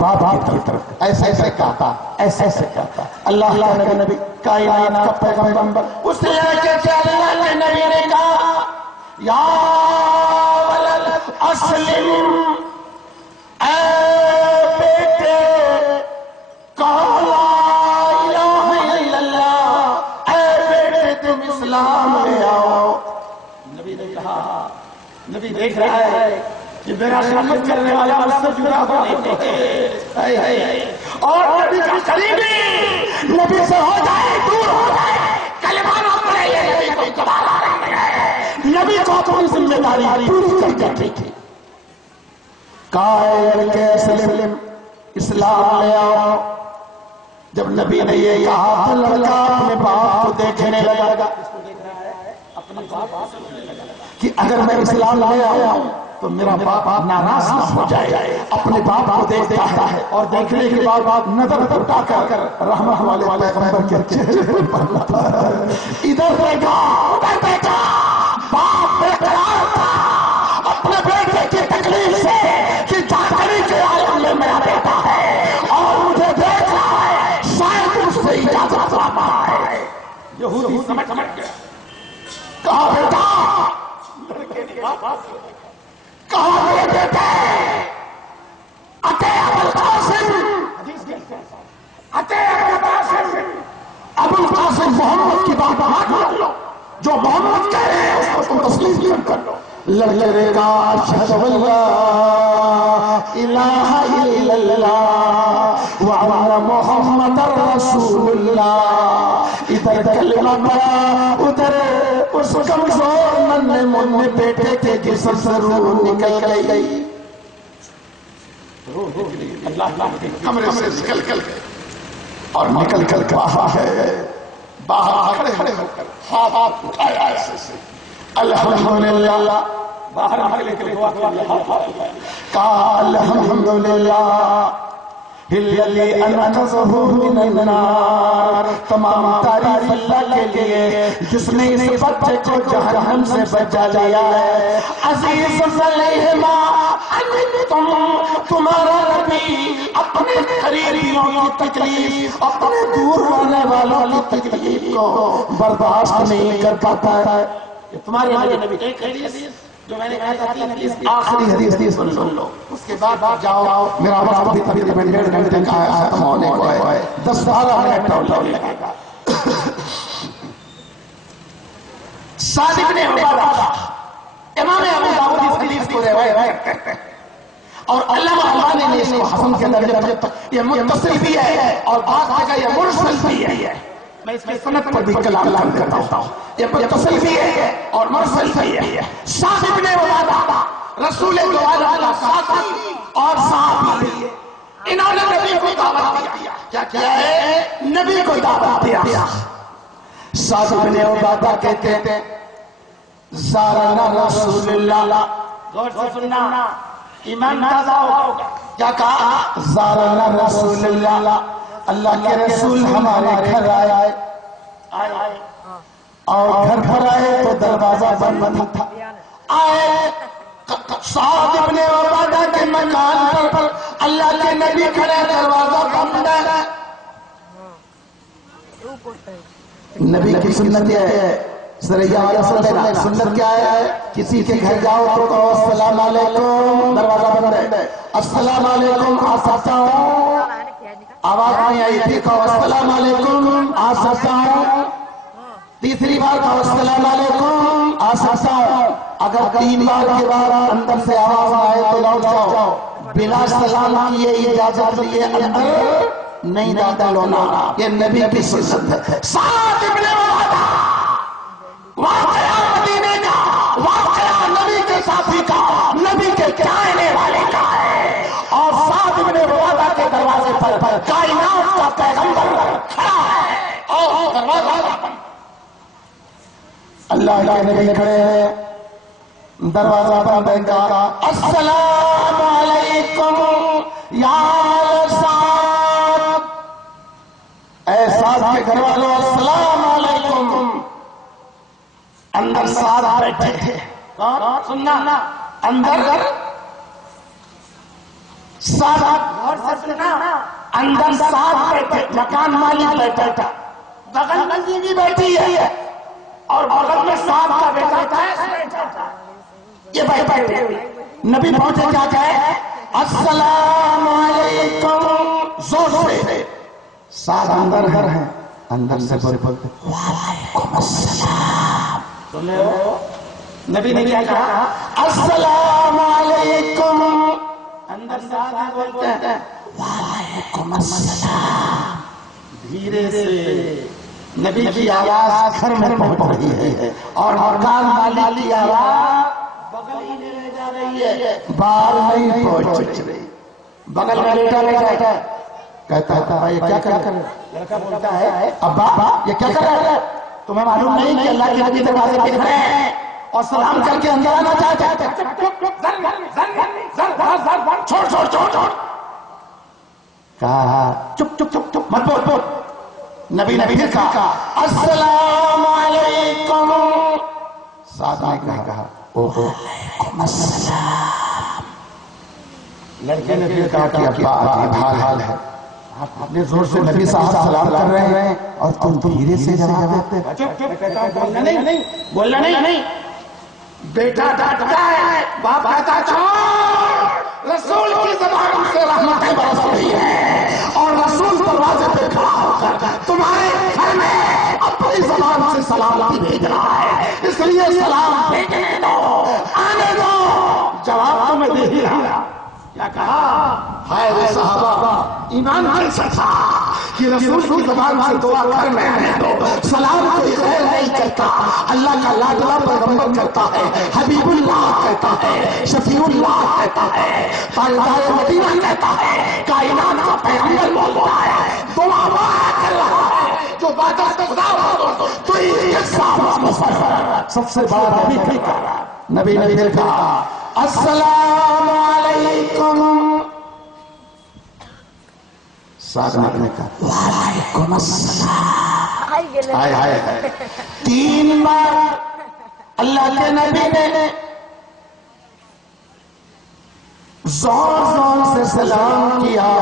باپ کی طرف ایسے ایسے کہتا ایسے ایسے کہتا. اللہ کے نبی کائنات کا پیغمبر اس نے اللہ کے نبی نے کہا یا ولد اسلم اے بیٹے کہو لا الہ الا اللہ اے بیٹے تم اسلام لے آؤ. نبی نے کہا نبی دیکھ رہا ہے کہ میرا خدمت کرنے والا مجھ سے جدا ہونے اور نبی کا قریبی نبی سے ہو جائے دور ہو جائے کلمہ نہ پڑھے یہ نبی کو دوبارہ رہے نبی کو اپنی ذمہ داری پوری کر کے تھی. کائے کے اسلم اسلام لے آؤ. جب نبی نے یہ کہا تو لڑکا اپنے باپ کو دیکھنے لگا اپنے باپ کہ اگر میں اسلام لے آؤں تو میرا باپ ناراض نہ ہو جائے. اپنے باپ کو دیکھتا ہے اور دیکھنے کے بعد نظر اٹھا کر رحمت والے پیغمبر کے چہرے پر پڑتا ہے. ادھر دیکھا ادھر دیکھا باپ بے قرار تھا اپنے بیٹے کی تکلیف سے کہ جاکری کے عالم میں میرا بیٹا ہے اور مجھے دیکھ رہا ہے شاید مجھ سے اجازت پاتا ہے. یہودی سمجھ گیا کہا بیٹا کہا میرے بیٹے اتے ابوالقاسم اتے ابوالقاسم ابوالقاسم محمد کی بات مان لو جو محمد کہہ رہے ہیں اس کو تم تسلیم کر لو. لڑکے کا اشہد اللہ الہ الا اللہ وعلا محمد رسول اللہ. ادھر کلمہ پڑا ادھر اس کمزور من بیٹے کے جسم سے روح نکل گئی. کمرے سے نکل گئے اور نکل کر کہا ہے باہر کھڑے ہو کر ہاتھ اٹھایا ایسے الحمدللہ باہر نکلے کے دعا کہا الحمدللہ الذی انقذہ من النار. تمام تعریف اللہ کے لیے جس نے اس بچے کو جہنم سے بچا لیا ہے. عزیز علیہما انتم تمہارا نبی اپنے قریبیوں کی تکلیف اپنے دور رہنے والوں کی تکلیف کو برداشت نہیں کر پاتا ہے. تمہارے نبی ایک حدیث جو میں نے کہا تھا تین حدیث آخری حدیث سن لو اس کے بعد جاؤ. میرا وقت بھی تقریباً 1.5 گھنٹے کا ختم ہونے کو ہے 10-12 منٹ لگے گا. سعد بن عبادہ امام ابو داؤد اس حدیث کو روایت کرتے ہیں اور علامہ البانی نے اس کو حسن کے درجے تک یہ متصل بھی ہے اور بعض جگہ یہ مرسل بھی ہے. میں اس کی سند پر بھی کلام کرتا ہوں. یہ متصل بھی ہے اور مرسل بھی ہے. سعد بن عبادہ رسول دو عالم کا ساتھی اور صحابی تھے، انہوں نے نبی کو دعوت دیا. کیا کیا ہے؟ نبی کو دعوت دیا. سعد بن عبادہ کہتے ہیں زارنا رسول اللہ. غور سے سننا، ایمان تازہ ہوگا. کیا کہا؟ زارنا رسول اللہ، اللہ کے رسول ہمارے گھر آئے. اور گھر پر آئے تو دروازہ بند تھا. آئے سعد بن عبادہ کے مکان پر اللہ کے نبی کھڑے، دروازہ بند ہے. نبی کی سنت یہ ہے، سنت کیا ہے؟ کسی کے گھر جاؤ تو کہو السلام علیکم، دروازہ بند ہے. السلام علیکم، آ سکتا ہوں؟ آواز نہیں آئی تھی، کہو السلام علیکم، آ سکتا ہوں؟ تیسری بار کہو السلام علیکم، آ سکتا ہوں؟ اگر 3 بار کے بعد اندر سے آواز آئے تو لوٹ جاؤ. بلا سلام کیے اجازت لیے اندر نہیں داخل ہونا. یہ نبی کی سنت ہے. سعد بن عبادہ، واقعہ مدینے کا، واقعہ نبی کے ساتھی کا، نبی کے چاہنے والے کا ہے. اور سعد بن عبادہ کے دروازے پر کائنات کا پیغمبر کھڑا ہے اور دروازہ بند. اللہ کے نبی کھڑے ہیں، دروازہ بند ہے. کہا السلام علیکم یا سعد. اے سعد کے گھر والوں السلام علیکم. اندر سعد بیٹھے تھے. سننا، اندر سعد، غور سے سننا، اندر سعد بیٹھے، مکان مالک بیٹھا تھا، بغل میں بیوی بیٹھی ہے اور بغل میں سعد کا بیٹا تھا. یہ بیٹھے ہوئے نبی پہنچے. کیا کہے؟ السلام علیکم. زور سے. سعد اندر ہے، اندر سے بولتے وعلیکم السلام. سنے ہو نبی نے کیا کہا؟ السلام علیکم. اندر سعد بولتے ہیں وعلیکم السلام. دھیرے سے نبی کی آواز گھر میں پہنچ رہی ہے اور مکان مالک کی آواز بغل ہی میں رہ جا رہی ہے، باہر نہیں پہنچ رہی. بغل میں بیٹا ہے، کہتا ہے یہ کیا کر رہے؟ لڑکا بولتا ہے ابا یہ کیا کر رہے ہیں؟ تمہیں معلوم نہیں کہ اللہ کے نبی دروازے پہ کھڑے ہیں اور سلام کر کے اندر آنا چاہتے ہیں؟ چھوڑ. کہا چپ مت بول. نبی پھر کہا السلام علیکم. سعد نے کہا وعلیکم السلام. لڑکے نے پھر کہا کہ ابا عجیب حال ہے، آپ اپنے زور سے نبی صاحب سلام کر رہے ہیں اور تم دھیرے سے جواب دیتے. بولنا نہیں. بیٹا ڈانٹتا ہے، باپ کہتا چھوڑ. رسول کی زبان سے رحمتیں برس رہی ہے اور رسول دروازے پہ کھڑا ہو کر تمہارے گھر میں اپنی زبان سے سلامتی بھیج رہا ہے، اس لیے سلام بھیجنے دو، آنے دو. جواب میں دے ہی رہا. کیا کہا؟ ہائے رے صحابہ، ایمان کیسا تھا کہ رسول کی زبان سے دعا کر رہے دو. سلام کوئی غیر نہیں کرتا، اللہ کا لاڈلا پیغمبر کرتا ہے، حبیب اللہ کہتا ہے، شفیع اللہ کہتا ہے، تاجدار مدینہ کہتا ہے، کائنات کا پیغمبر بولتا ہے. دعا کر رہا ہے جو بات خدا ہو تو یہ سب سے بڑا نبی کر رہا ہے. نبی نے کہا السلام علیکم. سعد نے کہا وعلیکم السلام. ہائے 3 بار اللہ کے نبی نے زور سے سلام کیا.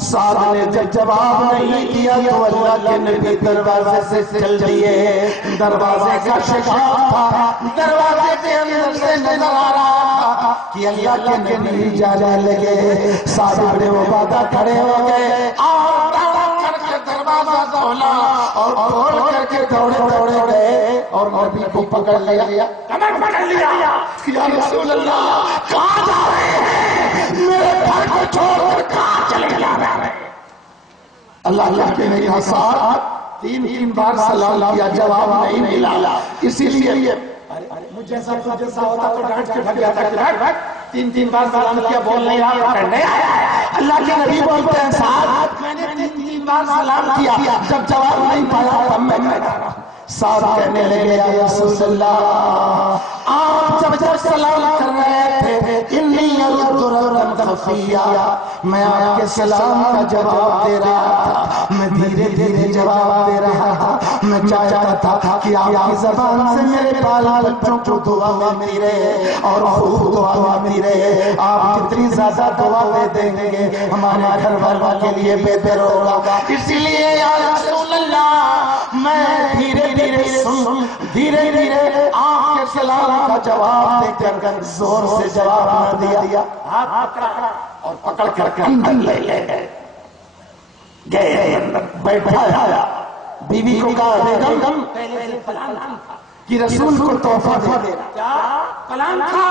سعد نے جب جواب نہیں دیا تو اللہ کے نبی دروازے سے چل دیے. دروازے کا شکاف تھا، دروازے کے اندر سے نظر آ رہا کہ اللہ کے نبی جانے لگے. سعد بن عبادہ کھڑے ہو گئے اور دروازہ کھولا اور کھول کر کے دوڑے گئے اور نبی کو پکڑ لیا. کمر پکڑ لیا. یا رسول اللہ کہاں جا رہے ہیں؟ میرے گھر کو چھوڑ کر کہاں چلے جا رہے ہیں؟ اللہ کے نبی سعد 3 بار سلام کیا، جواب نہیں ملا. اسی لیے مجھ جیسا ہوتا تو ڈانٹ کے بھگ جاتا. تین بار سلام کیا، بول نہیں رہا، پکڑنے آیا ہے۔ اللہ کے نبی بولتے ہیں ساتھ میں نے تین بار سلام کیا، جب جواب نہیں پایا تب میں کہہ رہا ساتھ کہنے لگے یا رسول اللہ آپ جب سلام کر رہے تھے انی ارد خفیہ، میں آپ کے سلام کا جواب دے رہا تھا، میں دھیرے دھیرے جواب دے رہا تھا، میں چاہتا تھا کہ آپ کی زبان سے میرے بال بچوں کو دعا ملتی رہے اور خوب دعا ملتی رہے۔ آپ کتنی زیادہ دعا دے دیں گے ہمارے گھر والوں کے لیے بہتر ہوگا، اسی لیے یا رسول اللہ میں دھیرے دھیرے آپ کے سلام کا جواب دے کر زور سے جواب نہ دیا، ہاتھ پکڑا اور پکڑ کر اندر لے گئے، گئے بیٹھایا، بیوی کو کہا بیگم پہلے سے پلان تھا کہ رسول کو تحفہ دے دینا، کیا پلان تھا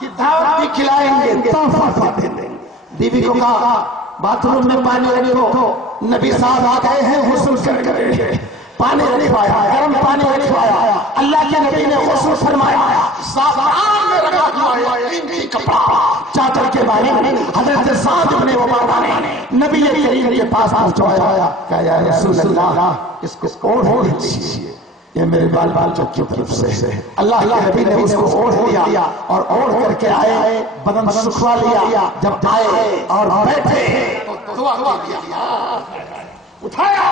کہ دعوت بھی کھلائیں گے، تحفہ دے دیں گے۔ بیوی کو کہا باتھ روم میں پانی رکھو، نبی صاحب آ گئے ہیں غسل کر پانی رکھوایا، گرم پانی رکھوایا، اللہ کے نبی نے غسل فرمایا، زعفران میں رکھا ہوا قیمتی کپڑا چادر کے بارے میں حضرت سعد بن عبادہ نے نبی کریم کے پاس پہنچایا، کہا یا رسول اللہ اس کو اوڑھ دیجیے، یہ میرے بال بچوں کی طرف سے۔ اللہ کے نبی نے اس کو اوڑھ دیا اور اوڑھ کر کے آئے، بدن سکھوا لیا، جب آئے اور بیٹھے تو دعا کیا، اٹھایا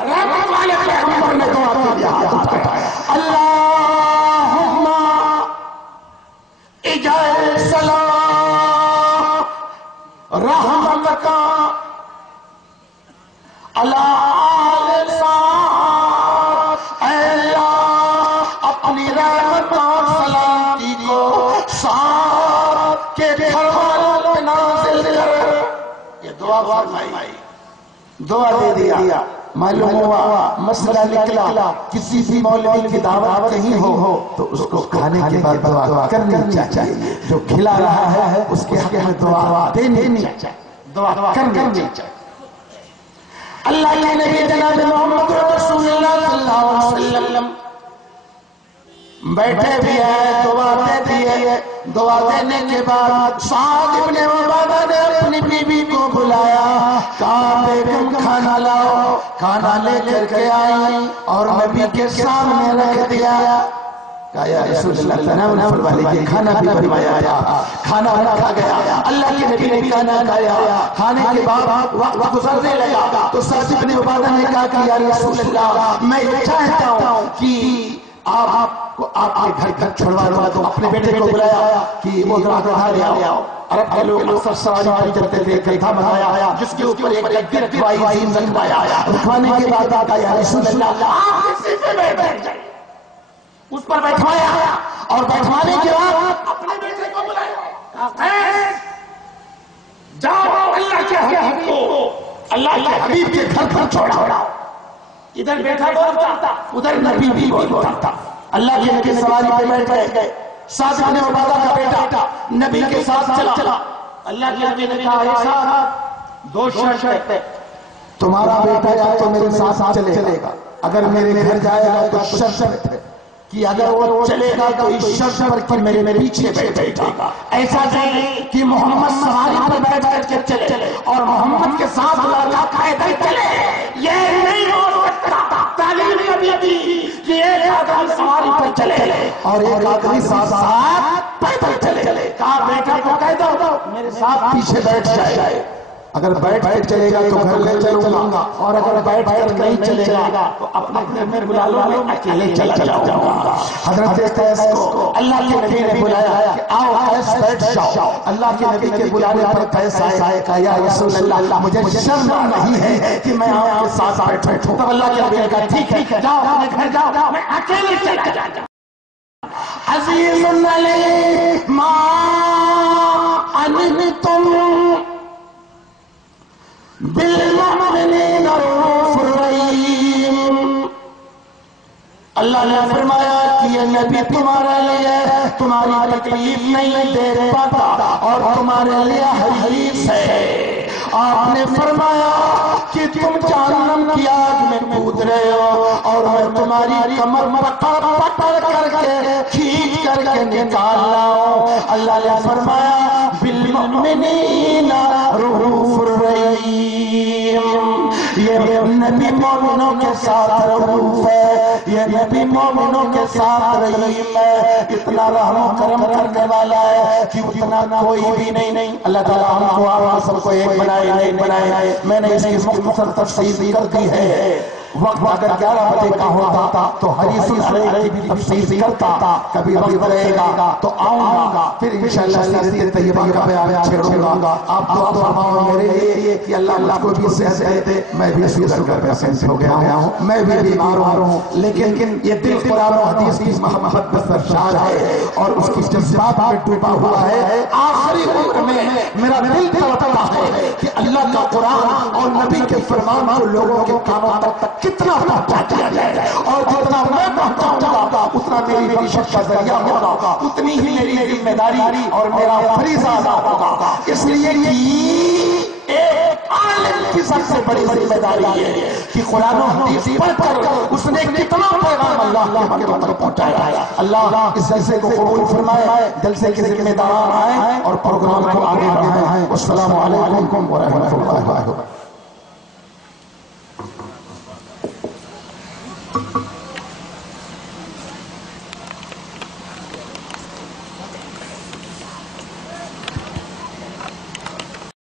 رحمت والے پیغمبر نے دعا کیا، اللہم اجعل سلام رحمتک علی آل سعد، اے اللہ اپنی رحمت اور سلامتی کو سعد کے گھر والوں پہ نازل کر۔ یہ دعا فرمائی، دعا دے دیا، معلوم ہوا مسئلہ نکلا، کسی بھی مولوی کی دعوت کہیں ہو تو اس کو کھانے کے بعد دعا کرنی چاہیے، جو کھلا رہا ہے اس کے حق میں دعا دینی چاہیے، دعا کرنی چاہیے۔ اللہ کے نبی جناب محمد رسول اللہ صلی اللہ علیہ وسلم بیٹھے بھی ہیں، دعا دے دیے، دعا دینے کے بعد سعد بن عبادہ نے اپنی بیوی کو بلایا، کہا بیگم کھانا لاؤ، کھانا لے کر کے آئی اور نبی کے سامنے رکھ دیا، کہا یا رسول اللہ تناول فرما لیجیے، کھانا بھی فرمایا، کھانا رکھا گیا، اللہ کے نبی نے کھانا کھایا، کھانے کے بعد وقت گزرنے لگا تو سعد بن عبادہ نے کہا کہ یا رسول اللہ میں یہ چاہتا ہوں کہ آپ کو آپ کے گھر چھوڑوا دو، اپنے بیٹے کو بلایا کہ وہ ذرا لے آؤ۔ عرب کے لوگ اکثر سواری پر چلتے تھے، گدھا بنایا جس کے اوپر ایک گدی رکھوائی، زین رکھوایا، رکھوانے کے بعد آتا یا رسول اللہ آپ اسی پہ بیٹھ جائیں، اس پر بیٹھوایا اور بیٹھوانے کے بعد اپنے بیٹے کو بلایا، جاؤ اللہ کے حبیب کو، اللہ کے حبیب کے گھر پر چھوڑا، ادھر بیٹھا بولتا تھا ادھر نبی بھی بولتا تھا۔ اللہ کے نبی سواری پہ بیٹھ گئے، سعد بن عبادہ کا بیٹا نبی کے ساتھ چلا، اللہ کے نبی نے کہا سعد دو شرط ہے، تمہارا بیٹا یا تو میرے ساتھ چلے گا، اگر میرے گھر جائے گا تو شرط ہے کہ اگر وہ چلے گا تو اس شرط پر کہ میرے پیچھے بیٹھے گا، ایسا نہیں کہ محمد سواری پر بیٹھ کر چلے اور محمد کے ساتھ لڑکا قائد چلے، یہ نہیں ہو سکتا۔ تعلیم کبھی کہ ایک آدمی سواری پر چلے اور ایک آدمی ساتھ پیدل چلے، کہا بیٹا کو کہہ دو میرے ساتھ پیچھے بیٹھ جائے، اگر بیٹھ کر چلے گا تو گھر لے چلوں گا اور اگر بیٹھ کر نہیں چلے گا تو اپنے گھر میں بلا لو، اکیلے چلا جاؤں گا۔ حضرت قیس کو اللہ کے نبی نے بلایا کہ آؤ قیس بیٹھ جاؤ، اللہ کے نبی کے بلانے پر قیس آئے، کہا یا رسول اللہ مجھے شرم نہیں ہے کہ میں آپ کے ساتھ بیٹھوں، تب اللہ کے نبی نے کہا ٹھیک ہے جاؤ اپنے گھر جاؤ، میں اکیلے چلا جاؤں۔ عزیز علیہ ما عنتم بالمؤمنین رؤوف رحیم، اللہ نے فرمایا کہ یہ نبی تمہارے لیے تمہاری تکلیف نہیں دے پاتا اور تمہارے لیے حریص ہے۔ آپ نے فرمایا کہ تم جہنم کی آگ میں کود رہے ہو اور میں تمہاری کمر پکڑ کر کے کھینچ کر کے نکال لاؤ۔ اللہ نے فرمایا بالمؤمنین رؤوف رحیم، یہ نبی مومنوں کے ساتھ رؤوف ہے، یہ نبی مومنوں کے ساتھ رحیم ہے، اتنا رحم و کرم کرنے والا ہے کہ اتنا کوئی بھی نہیں۔ اللہ تعالیٰ ہم کو آپ سب کو ایک بنائے۔ میں نے اس کی مختصر تفصیل کر دی ہے، وقت اگر 11 بجے کا ہوتا تو حدیث علیہ کی تفصیل کرتا، کبھی وقت رہے گا تو آؤں گا، پھر انشاءاللہ سیرت طیبہ کا بیان چھیڑوں گا۔ آپ دعا فرماؤ میرے لیے کہ اللہ کو بھی صحت دے، میں بھی شوگر کا پیشنٹ ہو گیا ہوں، میں بھی بیمار ہوں، لیکن یہ دل قرآن و حدیث کی محبت پر سرشار ہے اور اس کی جذبات میں ڈوبا ہوا ہے۔ آخری عمر میں میرا دل تڑپتا ہے کہ اللہ کا قرآن اور نبی کے فرمان کو لوگوں کے کانوں تک کتنا پہنچا دیا جائے، اور جتنا میں پہنچاؤں گا اتنا میری بخشش کا ذریعہ ہوگا، اتنی ہی میری ذمہ داری اور میرا فریضہ ادا ہوگا۔ اس لیے کہ ایک عالم کی سب سے بڑی ذمہ داری ہے کہ قرآن و حدیث پڑھ کر اس نے کتنا پیغام اللہ کے بندوں تک پہنچایا ہے۔ اللہ اس جلسے کو قبول فرمائے، جلسے کے ذمہ دار آئیں اور پروگرام کو آگے بڑھائیں۔ السلام علیکم ورحمۃ اللہ وبرکاتہ۔